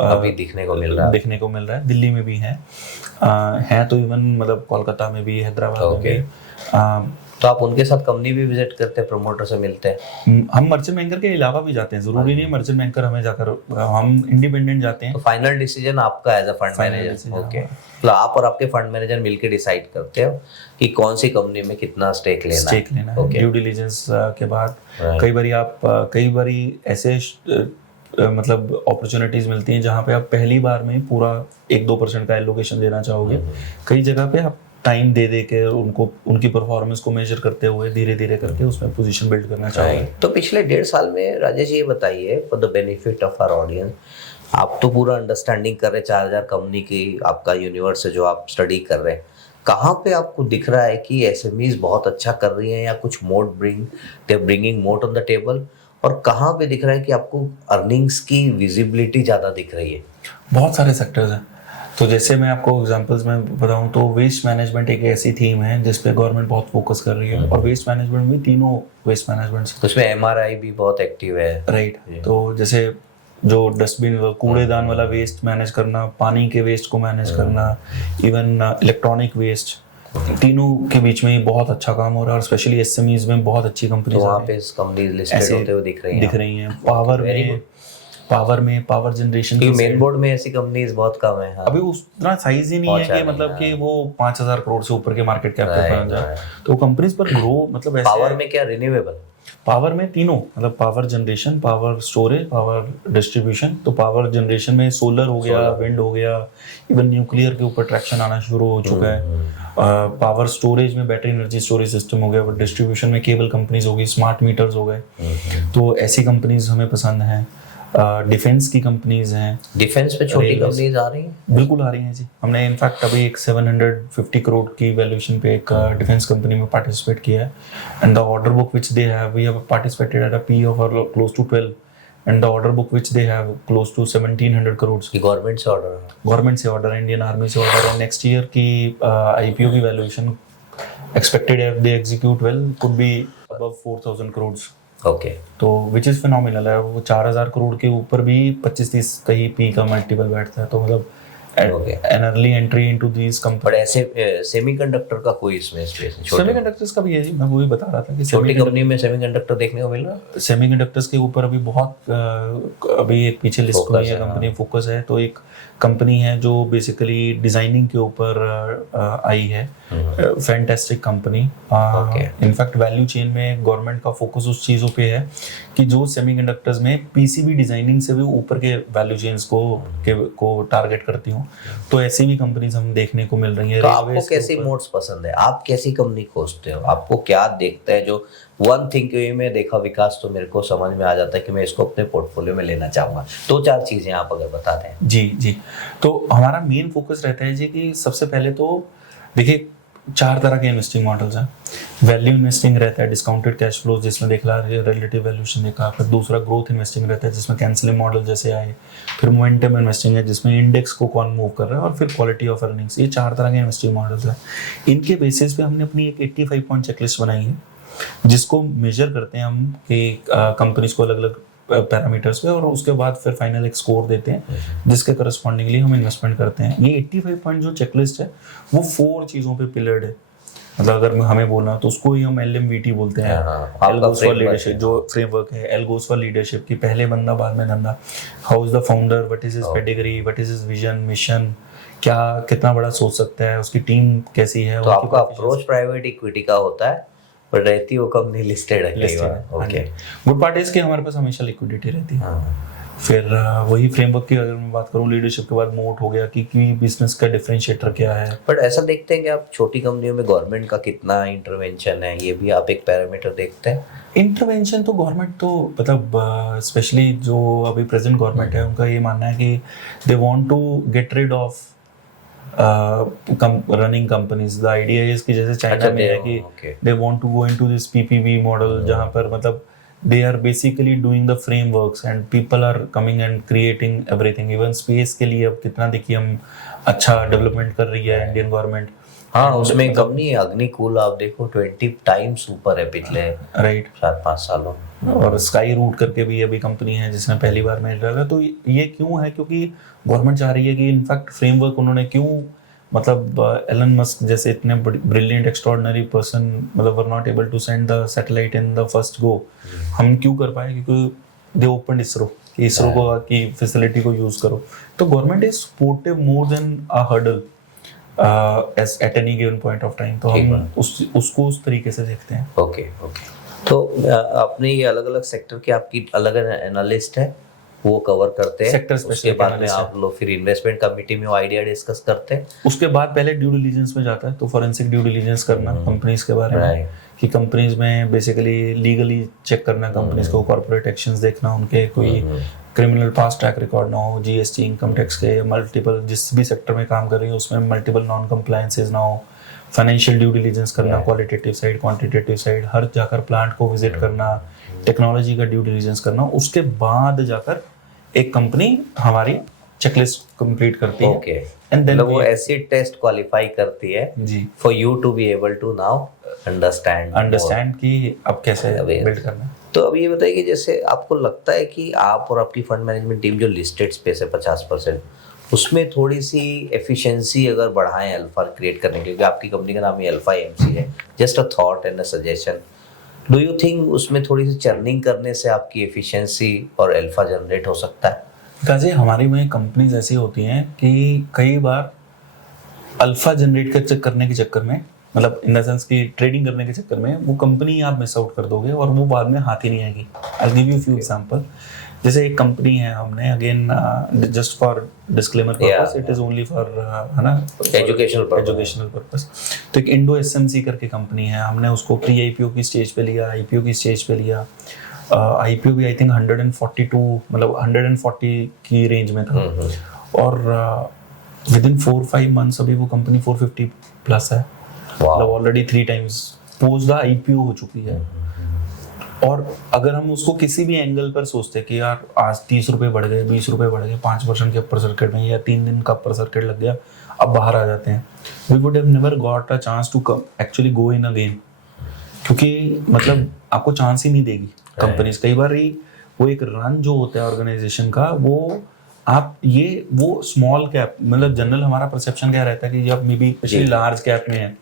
अभी दिखने को मिल रहा है, दिल्ली में भी है तो इवन मतलब कोलकाता में भी, हैदराबाद में भी। तो आप उनके साथ कंपनी भी विजिट करते हैं, प्रमोटर से मिलते हैं? हम मर्चेंट बैंकर के अलावा भी जाते हैं, जरूरी नहीं मर्चेंट बैंकर हमें जाकर, हम इंडिपेंडेंट जाते हैं। तो फाइनल डिसीजन आपका as a fund manager? Okay, तो आप और आपके फंड मैनेजर मिलकर डिसाइड करते हो कि कौन सी कंपनी में कितना स्टेक लेना है। ड्यू डिलिजेंस के बाद कई बारी ऐसे मतलब अपॉर्चुनिटीज मिलती हैं जहाँ पे आप पहली बार में पूरा 1-2% का एलोकेशन देना चाहोगे। कई जगह पे आप टाइम दे के उनको उनकी परफॉर्मेंस को मेजर करते हुए धीरे धीरे करके उसमें पोजीशन बिल्ड करना चाहोगे। तो पिछले 1.5 साल में राजेश ये बताइए, for the benefit of our audience, आप तो पूरा अंडरस्टैंडिंग कर रहे 4000 कंपनी की, आपका यूनिवर्स है जो आप स्टडी कर रहे हैं, कहाँ पे आपको दिख रहा है कि एसएमईज बहुत अच्छा कर रही हैं या कुछ ब्रिंगिंग मोट ऑन द टेबल, और कहाँ पे दिख रहा है कि आपको अर्निंग्स की विजिबिलिटी ज़्यादा दिख रही है? बहुत सारे सेक्टर्स हैं। तो जैसे मैं आपको एग्जांपल्स में बताऊं तो वेस्ट मैनेजमेंट एक ऐसी थीम है जिस पे गवर्नमेंट बहुत फोकस कर रही है, और वेस्ट मैनेजमेंट भी तीनों वेस्ट मैनेजमेंट, उसमें एमआरआई भी बहुत एक्टिव है। राइट, तो जैसे जो डस्टबिन कूड़ेदान वाला वेस्ट मैनेज करना, पानी के वेस्ट को मैनेज करना, इवन इलेक्ट्रॉनिक वेस्ट, तीनों के बीच में बहुत अच्छा काम हो रहा है और स्पेशली एसएमईज में बहुत अच्छी कंपनीज तो आ वहाँ रही पे हैं। इस कंपनीज लिस्टेड ऐसे होते हुए दिख रही दिख हैं। रही हैं। पावर जनरेशन क्योंकि मेन बोर्ड में ऐसी कंपनीज बहुत कम है। हाँ। अभी उतना साइज ही नहीं है पहुंचा कि नहीं, मतलब हाँ। कि वो 5,000 करोड़ से ऊपर के मार्केट कैप पे पहुंच जाए। Right. तो कंपनीज पर ग्रो मतलब ऐसे पावर में क्या रिन्यूएबल? पावर में तीनों मतलब power generation, power storage, power distribution. तो पावर जनरेशन में सोलर हो गया, विंड हो गया, इवन न्यूक्लियर के ऊपर ट्रैक्शन आना शुरू हो चुका है। पावर स्टोरेज में बैटरी एनर्जी स्टोरेज सिस्टम हो गया, और डिस्ट्रीब्यूशन में केबल कंपनीज हो गई, स्मार्ट मीटर्स हो गए। तो ऐसी कंपनीज हमें पसंद हैं। डिफेंस की कंपनीज हैं। डिफेंस पे छोटी कंपनीज आ रही हैं? बिल्कुल आ रही हैं जी। हमने इनफैक्ट अभी एक 750 करोड़ की वैल्यूएशन पे एक डिफेंस कंपनी में पार्टिसिपेट किया है। And the order book which they have, we have participated at a P of close to 12, and the order book which they have close to 1700 crore की गवर्नमेंट से ऑर्डर है? Government से order, Indian army से order है। Next year की IPO की valuation expected है, they execute well, could be above 4000 crore. Okay. तो विच इज फिनोमिनल है। वो 4000 करोड़ के ऊपर भी 25-30 कहीं पी का मल्टीपल बैठता है। तो मतलब an early entry into these companies। पर ऐसे सेमीकंडक्टर का कोई इसमें स्पेस नहीं? सेमीकंडक्टर्स का भी है जी, मैं वही बता रहा था कि छोटी कंपनी में सेमीकंडक्टर देखने को मिल रहा है। सेमीकंडक्टर्स के ऊपर अभी बहुत अभी एक पीछे लिस्ट हुई है कंपनी, फोकस है। तो एक कंपनी है जो बेसिकली डिजाइनिंग के ऊपर आई है, fantastic company. In fact value chain में गवर्नमेंट का फोकस उस चीज़ों पे है कि जो सेमीकंडक्टर्स में पीसीबी डिजाइनिंग से भी ऊपर के वैल्यू चेन्स को टारगेट करती हूँ। तो ऐसी भी कंपनीज हम देखने को मिल रही है। तो आपको कैसी मोड्स पसंद है? आप कैसी कंपनी खोजते हो? आपको क्या देखता है जो वन थिंग में देखा विकास, तो मेरे को समझ में आ जाता है कि मैं इसको अपने पोर्टफोलियो में लेना चाहूंगा? 2-4 चीजें आप अगर बता दें। जी। तो हमारा मेन फोकस रहता है जी कि सबसे पहले तो देखिए 4 तरह के इन्वेस्टिंग मॉडल्स हैं। वैल्यू इन्वेस्टिंग रहता है, डिस्काउंटेड कैश फ्लोज जिसमें देख रहा है रिलेटिव वैल्यूएशन देखा। फिर दूसरा ग्रोथ इन्वेस्टिंग रहता है जिसमें कैंसलिंग मॉडल जैसे आए। फिर मोमेंटम इन्वेस्टिंग है जिसमें इंडेक्स को कौन मूव कर रहा है। और फिर क्वालिटी ऑफ अर्निंग्स। ये 4 तरह के इन्वेस्टिंग मॉडल्स हैं। इनके बेसिस पे हमने अपनी एक 85 पॉइंट चेकलिस्ट बनाई है जिसको मेजर करते हैं हम कि कंपनीज को अलग अलग पैरामीटर्स पे, और उसके बाद फिर फाइनल एक स्कोर देते हैं जिसके करस्पॉन्डिंगली हम इन्वेस्टमेंट करते हैं। ये 85 पॉइंट जो चेकलिस्ट है वो 4 चीज़ों पे पिलर्ड है। मतलब अगर हमें बोलना तो उसको ही हम LMVT बोलते हैं। एल गोस फॉर लीडरशिप, जो फ्रेमवर्क है। एल गोस फॉर लीडरशिप की पहले बंदा बाद में धंधा। How is the founder, what is his pedigree, what is his vision mission, क्या कितना बड़ा सोच सकता है, उसकी टीम कैसी है। तो आपका अप्रोच प्राइवेट इक्विटी का होता है, पर रहती वो कंपनी लिस्टेड है कई बार। ओके। गुड पार्ट इज कि हमारे पास हमेशा लिक्विडिटी रहती है। फिर वही फ्रेमवर्क की अगर मैं बात करूं, लीडरशिप के बाद मोट हो गया कि बिजनेस का डिफरेंशिएटर क्या है। बट ऐसा देखते हैं कि आप छोटी कंपनियों में गवर्नमेंट का कितना इंटरवेंशन है, ये भी आप एक पैरामीटर देखते हैं? इंटरवेंशन तो गवर्नमेंट तो मतलब स्पेशली जो अभी प्रेजेंट गवर्नमेंट है उनका ये मानना है कि they want to get rid of running companies. The idea is कि जैसे चाइना में है कि they want to go into this PPP model, जहां पर मतलब they are basically doing the frameworks and people are coming and creating everything। even space के लिए अब कितना देखिए हम अच्छा डेवलपमेंट कर रही है इंडियन गवर्नमेंट। हाँ, उसमें कंपनी है अग्निकूल, आप देखो 20 टाइम्स ऊपर है पिछले 4-5 सालों। और स्काई रूट करके भी अभी कंपनी है जिसने पहली बार में डाला। तो ये क्यों है? क्योंकि गवर्नमेंट चाह रही है कि इनफैक्ट फ्रेमवर्क उन्होंने क्यों मतलब एलन मस्क जैसे इतने ब्रिलियंट एक्स्ट्राऑर्डिनरी पर्सन मतलब were not able to send the satellite in the first go. हम क्यों कर पाए? क्योंकि दे ओपन इसरो को की फैसिलिटी को यूज करो। तो government is supportive more than a hurdle as at any given point of time. तो हम उसको उस तरीके से देखते हैं। ओके। तो अपने ये अलग अलग सेक्टर के आपकी अलग एनालिस्ट है, वो कवर करते हैं। सेक्टर उसके बाद में आप लोग फिर इन्वेस्टमेंट कमिटी में वो आइडिया डिस्कस करते हैं। उसके बाद पहले ड्यू डिलिजेंस में जाता है। तो फॉरेंसिक ड्यू डिलिजेंस करना कंपनीज के बारे में, कि कंपनीज में बेसिकली लीगली चेक करना कंपनीज को, कॉर्पोरेट एक्शंस देखना, उनके कोई क्रिमिनल पास्ट ट्रैक रिकॉर्ड ना हो, GST इनकम टैक्स के मल्टीपल जिस भी सेक्टर में काम कर रही है उसमें मल्टीपल नॉन कंप्लायंसेस ना हो, फाइनेंशियल ड्यू डिलिजेंस करना, क्वालिटेटिव साइड क्वांटिटेटिव साइड, हर जाकर प्लांट को विजिट करना, टेक्नोलॉजी का ड्यू डिलिजेंस करना। उसके बाद जाकर एक कंपनी हमारी चेकलिस्ट कंप्लीट करती है। ओके। एंड देन वो एसिड टेस्ट क्वालिफाई करती है जी, for you to be able to now understand कि अब कैसे बिल्ड करना। तो अब ये बताइए कि जैसे आपको लगता है कि आप और आपकी फंड मैनेजमेंट टीम जो लिस्टेड स्पेस है 50%, उसमें थोड़ी सी एफिशिएंसी अगर बढ़ाएं अल्फा क्रिएट करने के लिए, क्योंकि आपकी कंपनी का नाम ही अल्फा एएमसी है, just a thought and a suggestion, do you think उसमें थोड़ी सी चर्निंग करने से आपकी एफिशिएंसी और अल्फा जनरेट हो सकता है? काजी हमारी में कंपनीज ऐसी होती हैं कि कई बार अल्फा जनरेट करने के चक्कर में, मतलब इन द सेंस की ट्रेडिंग करने के चक्कर में वो कंपनी आप मिस आउट कर दोगे और वो बाद में हाथ ही नहीं आएगी। आई गिव यू फ्यू एग्जांपल। जैसे एक कंपनी है, हमने again just for disclaimer purpose, it is only for है ना, एजुकेशनल पर्पस। तो एक इंडो एसएमसी करके कंपनी है, हमने उसको प्री आईपीओ की स्टेज पे लिया, आईपीओ की स्टेज पे लिया। आईपीओ भी आई थिंक 142 मतलब 140 की रेंज में था और विद इन 4-5 मंथ्स अभी वो कंपनी 450 प्लस है, मतलब already 3 times post the IPO हो चुकी है। और अगर हम उसको किसी भी एंगल पर सोचते कि यार आज 30 रुपए बढ़ गए, 20 रुपए बढ़ गए 5% के अपर सर्किट में, या 3 दिन का अपर सर्किट लग गया, अब बाहर आ जाते हैं, we would have never got a chance to come actually go in again, क्योंकि मतलब आपको चांस ही नहीं देगी कंपनीज। कई बार ही वो एक रन जो होता है ऑर्गेनाइजेशन का, वो आप ये वो स्मॉल कैप, मतलब जनरल हमारा परसेप्शन क्या रहता है कि जब मे बी लार्ज कैप में है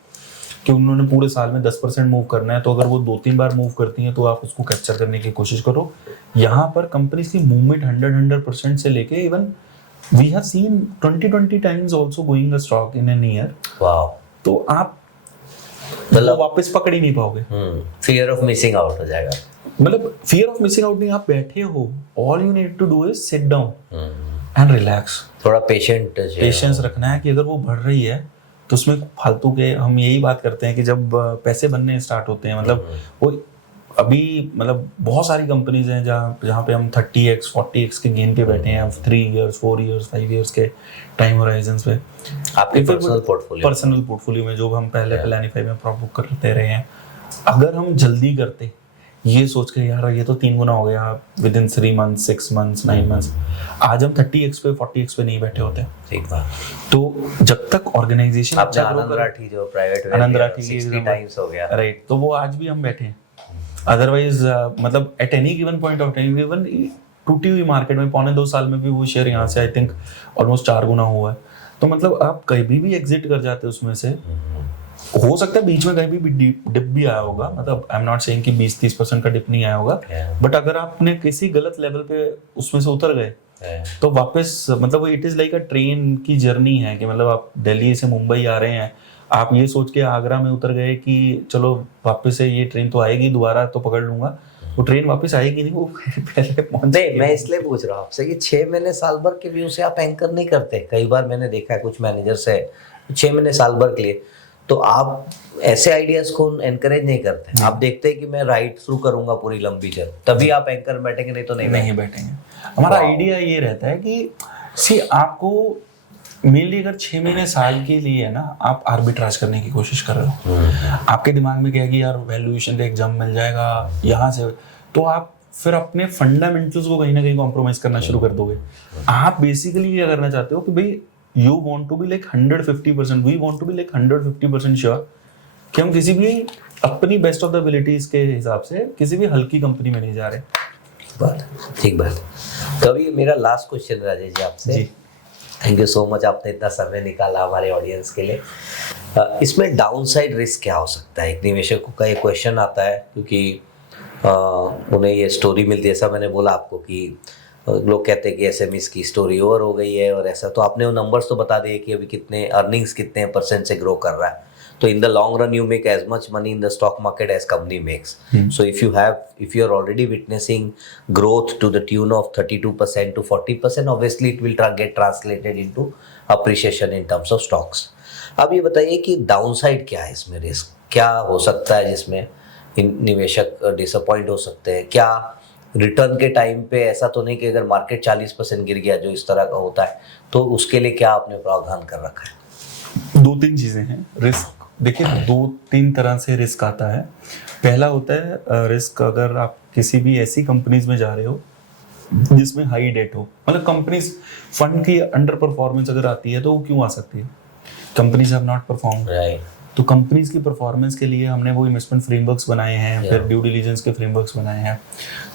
कि उन्होंने पूरे साल में 10% मूव करना है, तो अगर वो 2-3 बार मूव करती हैं तो आप उसको कैप्चर करने की कोशिश करो। यहाँ पर कंपनीज की मूवमेंट 100% से लेके even we have seen 20 times also going a stock in an year. Wow. तो आप मतलब वापस पकड़ ही नहीं पाओगे, फियर ऑफ मिसिंग आउट हो जाएगा। मतलब फियर ऑफ मिसिंग आउट नहीं, आप बैठे हो, all you need to do is sit down and relax. थोड़ा पेशेंस रखना है कि अगर वो बढ़ रही है तो उसमें फालतू के, हम यही बात करते हैं कि जब पैसे बनने स्टार्ट होते हैं, मतलब वो अभी मतलब बहुत सारी कंपनीज हैं जहाँ पे हम 30x 40x के गेन पे बैठे हैं 3 इयर्स 4 इयर्स 5 इयर्स के टाइम होराइजन पे। आपके पर्सनल पोर्टफोलियो में जो हम पहले प्लानिफाई में प्रॉप करते रहे हैं, अगर हम जल्दी करते ये सोच के यार ये तो 3 गुना हो गया with in 3 months 6 months 9 months, आज हम 30x पे 40x पे नहीं बैठे होते। ठीक बात। तो जब तक ऑर्गेनाइजेशन अच्छा आनंद राठी जो प्राइवेट आनंद राठी 60 टाइम्स हो गया, राइट, तो वो आज भी हम बैठे हैं। अदरवाइज मतलब eight any given point of time, even टूटी हुई मार्केट में 1.25-2 साल में भी वो शेयर यहाँ से आई थिंक ऑलमोस्ट 4 गुना हुआ है। तो मतलब आप कहीं भी एग्जिट कर जाते उसमें से, हो सकता है बीच में कहीं भी डिप भी आया होगा, मतलब आई एम नॉट सेइंग कि 20-30% का डिप नहीं आया होगा, बट अगर आपने किसी गलत लेवल पे उसमें से उतर गए तो वापस, मतलब it is like a train की जर्नी है कि मतलब आप दिल्ली से मुंबई आ रहे हैं, आप ये सोच के आगरा में उतर गए कि चलो वापस से ये ट्रेन तो आएगी दोबारा तो पकड़ लूंगा, वो ट्रेन वापस आएगी नहीं, वो पहले पहुंचे। मैं इसलिए पूछ रहा हूँ आपसे कि 6 महीने साल भर के व्यू से आप एंकर नहीं करते। कई बार मैंने देखा है कुछ मैनेजर से 6 महीने साल भर के लिए, तो आप ऐसे आइडियाज को एनकरेज नहीं करते। आप देखते हैं कि मैं राइट थ्रू करूंगा पूरी लंबी जर्नी, तभी आप एंकर बैठेंगे, नहीं तो नहीं बैठेंगे। हमारा आइडिया ये रहता है कि सी आपको मेनली अगर 6 महीने साल के लिए है ना, आप आर्बिट्राज करने की कोशिश कर रहे हो, आपके दिमाग में क्या है कि यार वैल्यूएशन पे एग्जाम मिल जाएगा यहाँ से, तो आप फिर अपने फंडामेंटल्स को कहीं ना कहीं कॉम्प्रोमाइज करना शुरू कर दोगे। आप बेसिकली ये करना चाहते हो कि भाई you want to be like 150%, we want to be like 150% sure कि हम किसी भी अपनी बेस्ट ऑफ द एबिलिटीज के हिसाब से किसी भी हल्की कंपनी में नहीं जा रहे। ठीक बात। कभी मेरा लास्ट क्वेश्चन राजेश जी आपसे, थैंक यू सो मच, आपने इतना समय निकाला हमारे ऑडियंस के लिए। इसमें डाउन साइड रिस्क क्या हो सकता है? एक निवेशक का ये क्वेश्चन आता है, क्योंकि उन्हें ये स्टोरी मिलती है, ऐसा मैंने बोला आपको कि लोग कहते हैं कि एसएमईज की स्टोरी ओवर हो गई है और ऐसा, तो आपने वो नंबर्स तो बता दिए कि अभी कितने अर्निंग्स कितने % से ग्रो कर रहा है। तो in the long run you make as much money in the stock market as company makes. So if you are already witnessing growth to the tune of 32% to 40%, obviously it will get translated into appreciation in terms of stocks. अब ये बताइए कि down side क्या है इसमें, risk क्या हो सकता है जिसमें निवेशक डिसअपॉइंट हो सकते हैं? क्या रिटर्न के टाइम पे ऐसा तो नहीं कि अगर मार्केट 40% गिर गया जो इस तरह का होता है, तो उसके लिए क्या आपने प्रावधान कर रखा है? 2-3 चीजें हैं रिस्क। देखिए 2-3 तरह से रिस्क आता है। पहला होता है रिस्क, अगर आप किसी भी ऐसी कंपनीज में जा रहे हो जिसमें हाई डेट हो, मतलब कंपनीज फंड की अंडर परफॉर्मेंस अगर आती है तो वो क्यों आ सकती है? Companies have not perform, right. तो कंपनीज की परफॉर्मेंस के लिए हमने वो इन्वेस्टमेंट फ्रेमवर्क्स बनाए हैं, फिर ड्यू डिलिजेंस के फ्रेमवर्क्स बनाए हैं।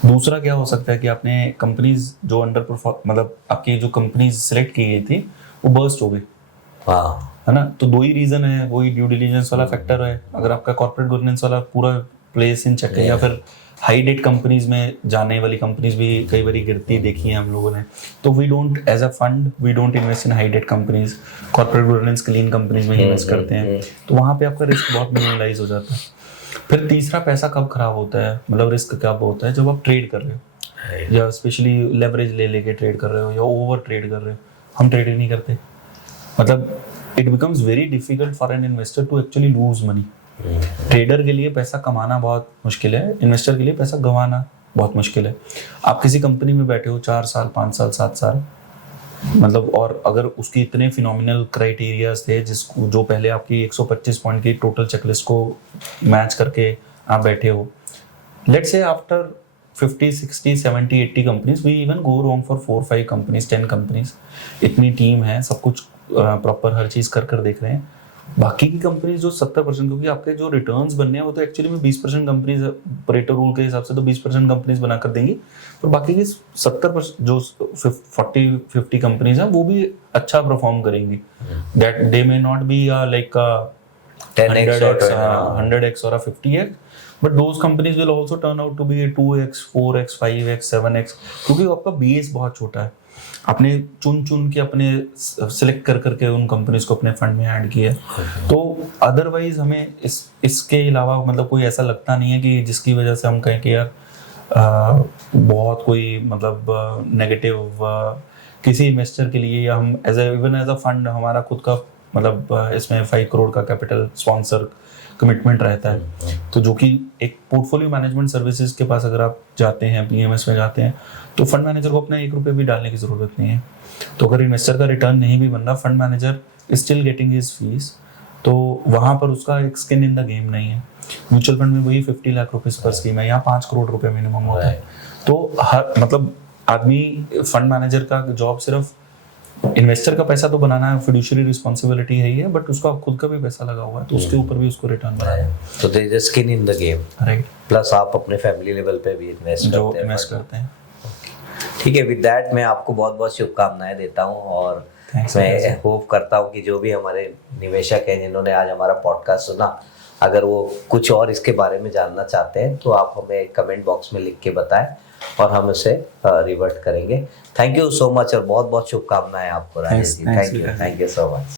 दूसरा क्या हो सकता है कि आपने कंपनीज जो अंडर परफॉर्म, मतलब आपकी जो कंपनीज सिलेक्ट की गई थी वो बर्स्ट हो गए, हाँ है ना। तो 2 ही रीजन है, वही ड्यू डिलीजेंस वाला फैक्टर है, अगर आपका कॉर्पोरेट गवर्नेंस वाला पूरा प्लेस इन चेक है, या फिर हाई डेट कंपनीज में जाने वाली कंपनीज भी कई बार गिरती देखी है हम लोगों ने। तो we don't as a fund we don't invest in high debt companies, corporate governance clean companies में इन्वेस्ट करते हैं, तो वहाँ पे आपका रिस्क बहुत मिनिमलाइज हो जाता है। फिर तीसरा, पैसा कब खराब होता है, मतलब रिस्क कब होता है, जब आप ट्रेड कर रहे हो या स्पेशली लेवरेज ले लेके ट्रेड कर रहे हो या ओवर ट्रेड कर रहे हो। हम ट्रेड ही नहीं करते, मतलब it becomes very difficult for an investor to actually lose money. Trader के लिए पैसा कमाना बहुत मुश्किल है, इन्वेस्टर के लिए पैसा गंवाना बहुत मुश्किल है। आप किसी कंपनी में बैठे हो 4 साल 5 साल 7 साल, मतलब, और अगर उसकी इतने फिनोमिनल क्राइटेरियाज थे जिसको जो पहले आपकी 125 पॉइंट की टोटल चेकलिस्ट को मैच करके आप बैठे हो, let's say after 50 60 70 80 companies we even go wrong for 4 5 companies 10 companies, इतनी टीम है, सब कुछ प्रॉपर हर चीज कर देख रहे हैं। बाकी की कंपनीज जो 70%, क्योंकि आपके जो रिटर्न्स बनने हैं वो तो एक्चुअली में 20% कंपनीज परेटो रूल के हिसाब से तो 20% कंपनीज बना कर देंगी, पर बाकी की 70% जो 40-50 कंपनीज हैं वो भी अच्छा परफॉर्म करेंगी। That they may not be like 100x or 50x, but those companies will also turn out to be 2x 4x 5x 7x, क्योंकि आपका बेस बहुत छोटा है। आपने चुन के अपने सिलेक्ट करके उन कंपनीज को अपने फंड में ऐड किया, तो अदरवाइज हमें इसके अलावा मतलब कोई ऐसा लगता नहीं है कि जिसकी वजह से हम कहें कि यार बहुत कोई मतलब नेगेटिव किसी इन्वेस्टर के लिए, या हम इवन एज अ फंड हमारा खुद का मतलब इसमें 5 करोड़ का कैपिटल स्पॉन्सर कमिटमेंट रहता है, तो जो कि एक पोर्टफोलियो मैनेजमेंट सर्विसेज के पास अगर आप जाते हैं, पीएमएस में जाते हैं, तो फंड मैनेजर को अपना 1 रुपये भी डालने की जरूरत नहीं है। तो अगर इन्वेस्टर का रिटर्न नहीं भी बन रहा, fund manager still getting his fees, तो वहां पर उसका एक स्किन इन द गेम नहीं है। म्यूचुअल फंड में वही 50 लाख रुपए पर स्कीम है, यहाँ 5 करोड़ रुपए मिनिमम होता है। तो हर मतलब आदमी, फंड मैनेजर का जॉब सिर्फ इन्वेस्टर का पैसा तो बनाना है, फिड्यूशियरी रिस्पांसिबिलिटी है ही है, बट उसका खुद का भी पैसा लगा हुआ है, तो उसके ऊपर भी उसको रिटर्न बनाना है। तो there is skin in the game, right. Plus आप अपने फैमिली लेवल पे भी इन्वेस्ट करते हैं। ठीक है, विद दैट मैं आपको बहुत बहुत शुभकामनाएं देता हूँ, और मैं होप करता हूँ कि जो भी हमारे निवेशक हैं जिन्होंने आज हमारा पॉडकास्ट सुना, अगर वो कुछ और इसके बारे में जानना चाहते हैं तो आप हमें कमेंट बॉक्स में लिख के बताएं और हम उसे रिवर्ट करेंगे। थैंक यू सो मच, और बहुत बहुत शुभकामनाएं आपको Rajesh ji. Thank you so much.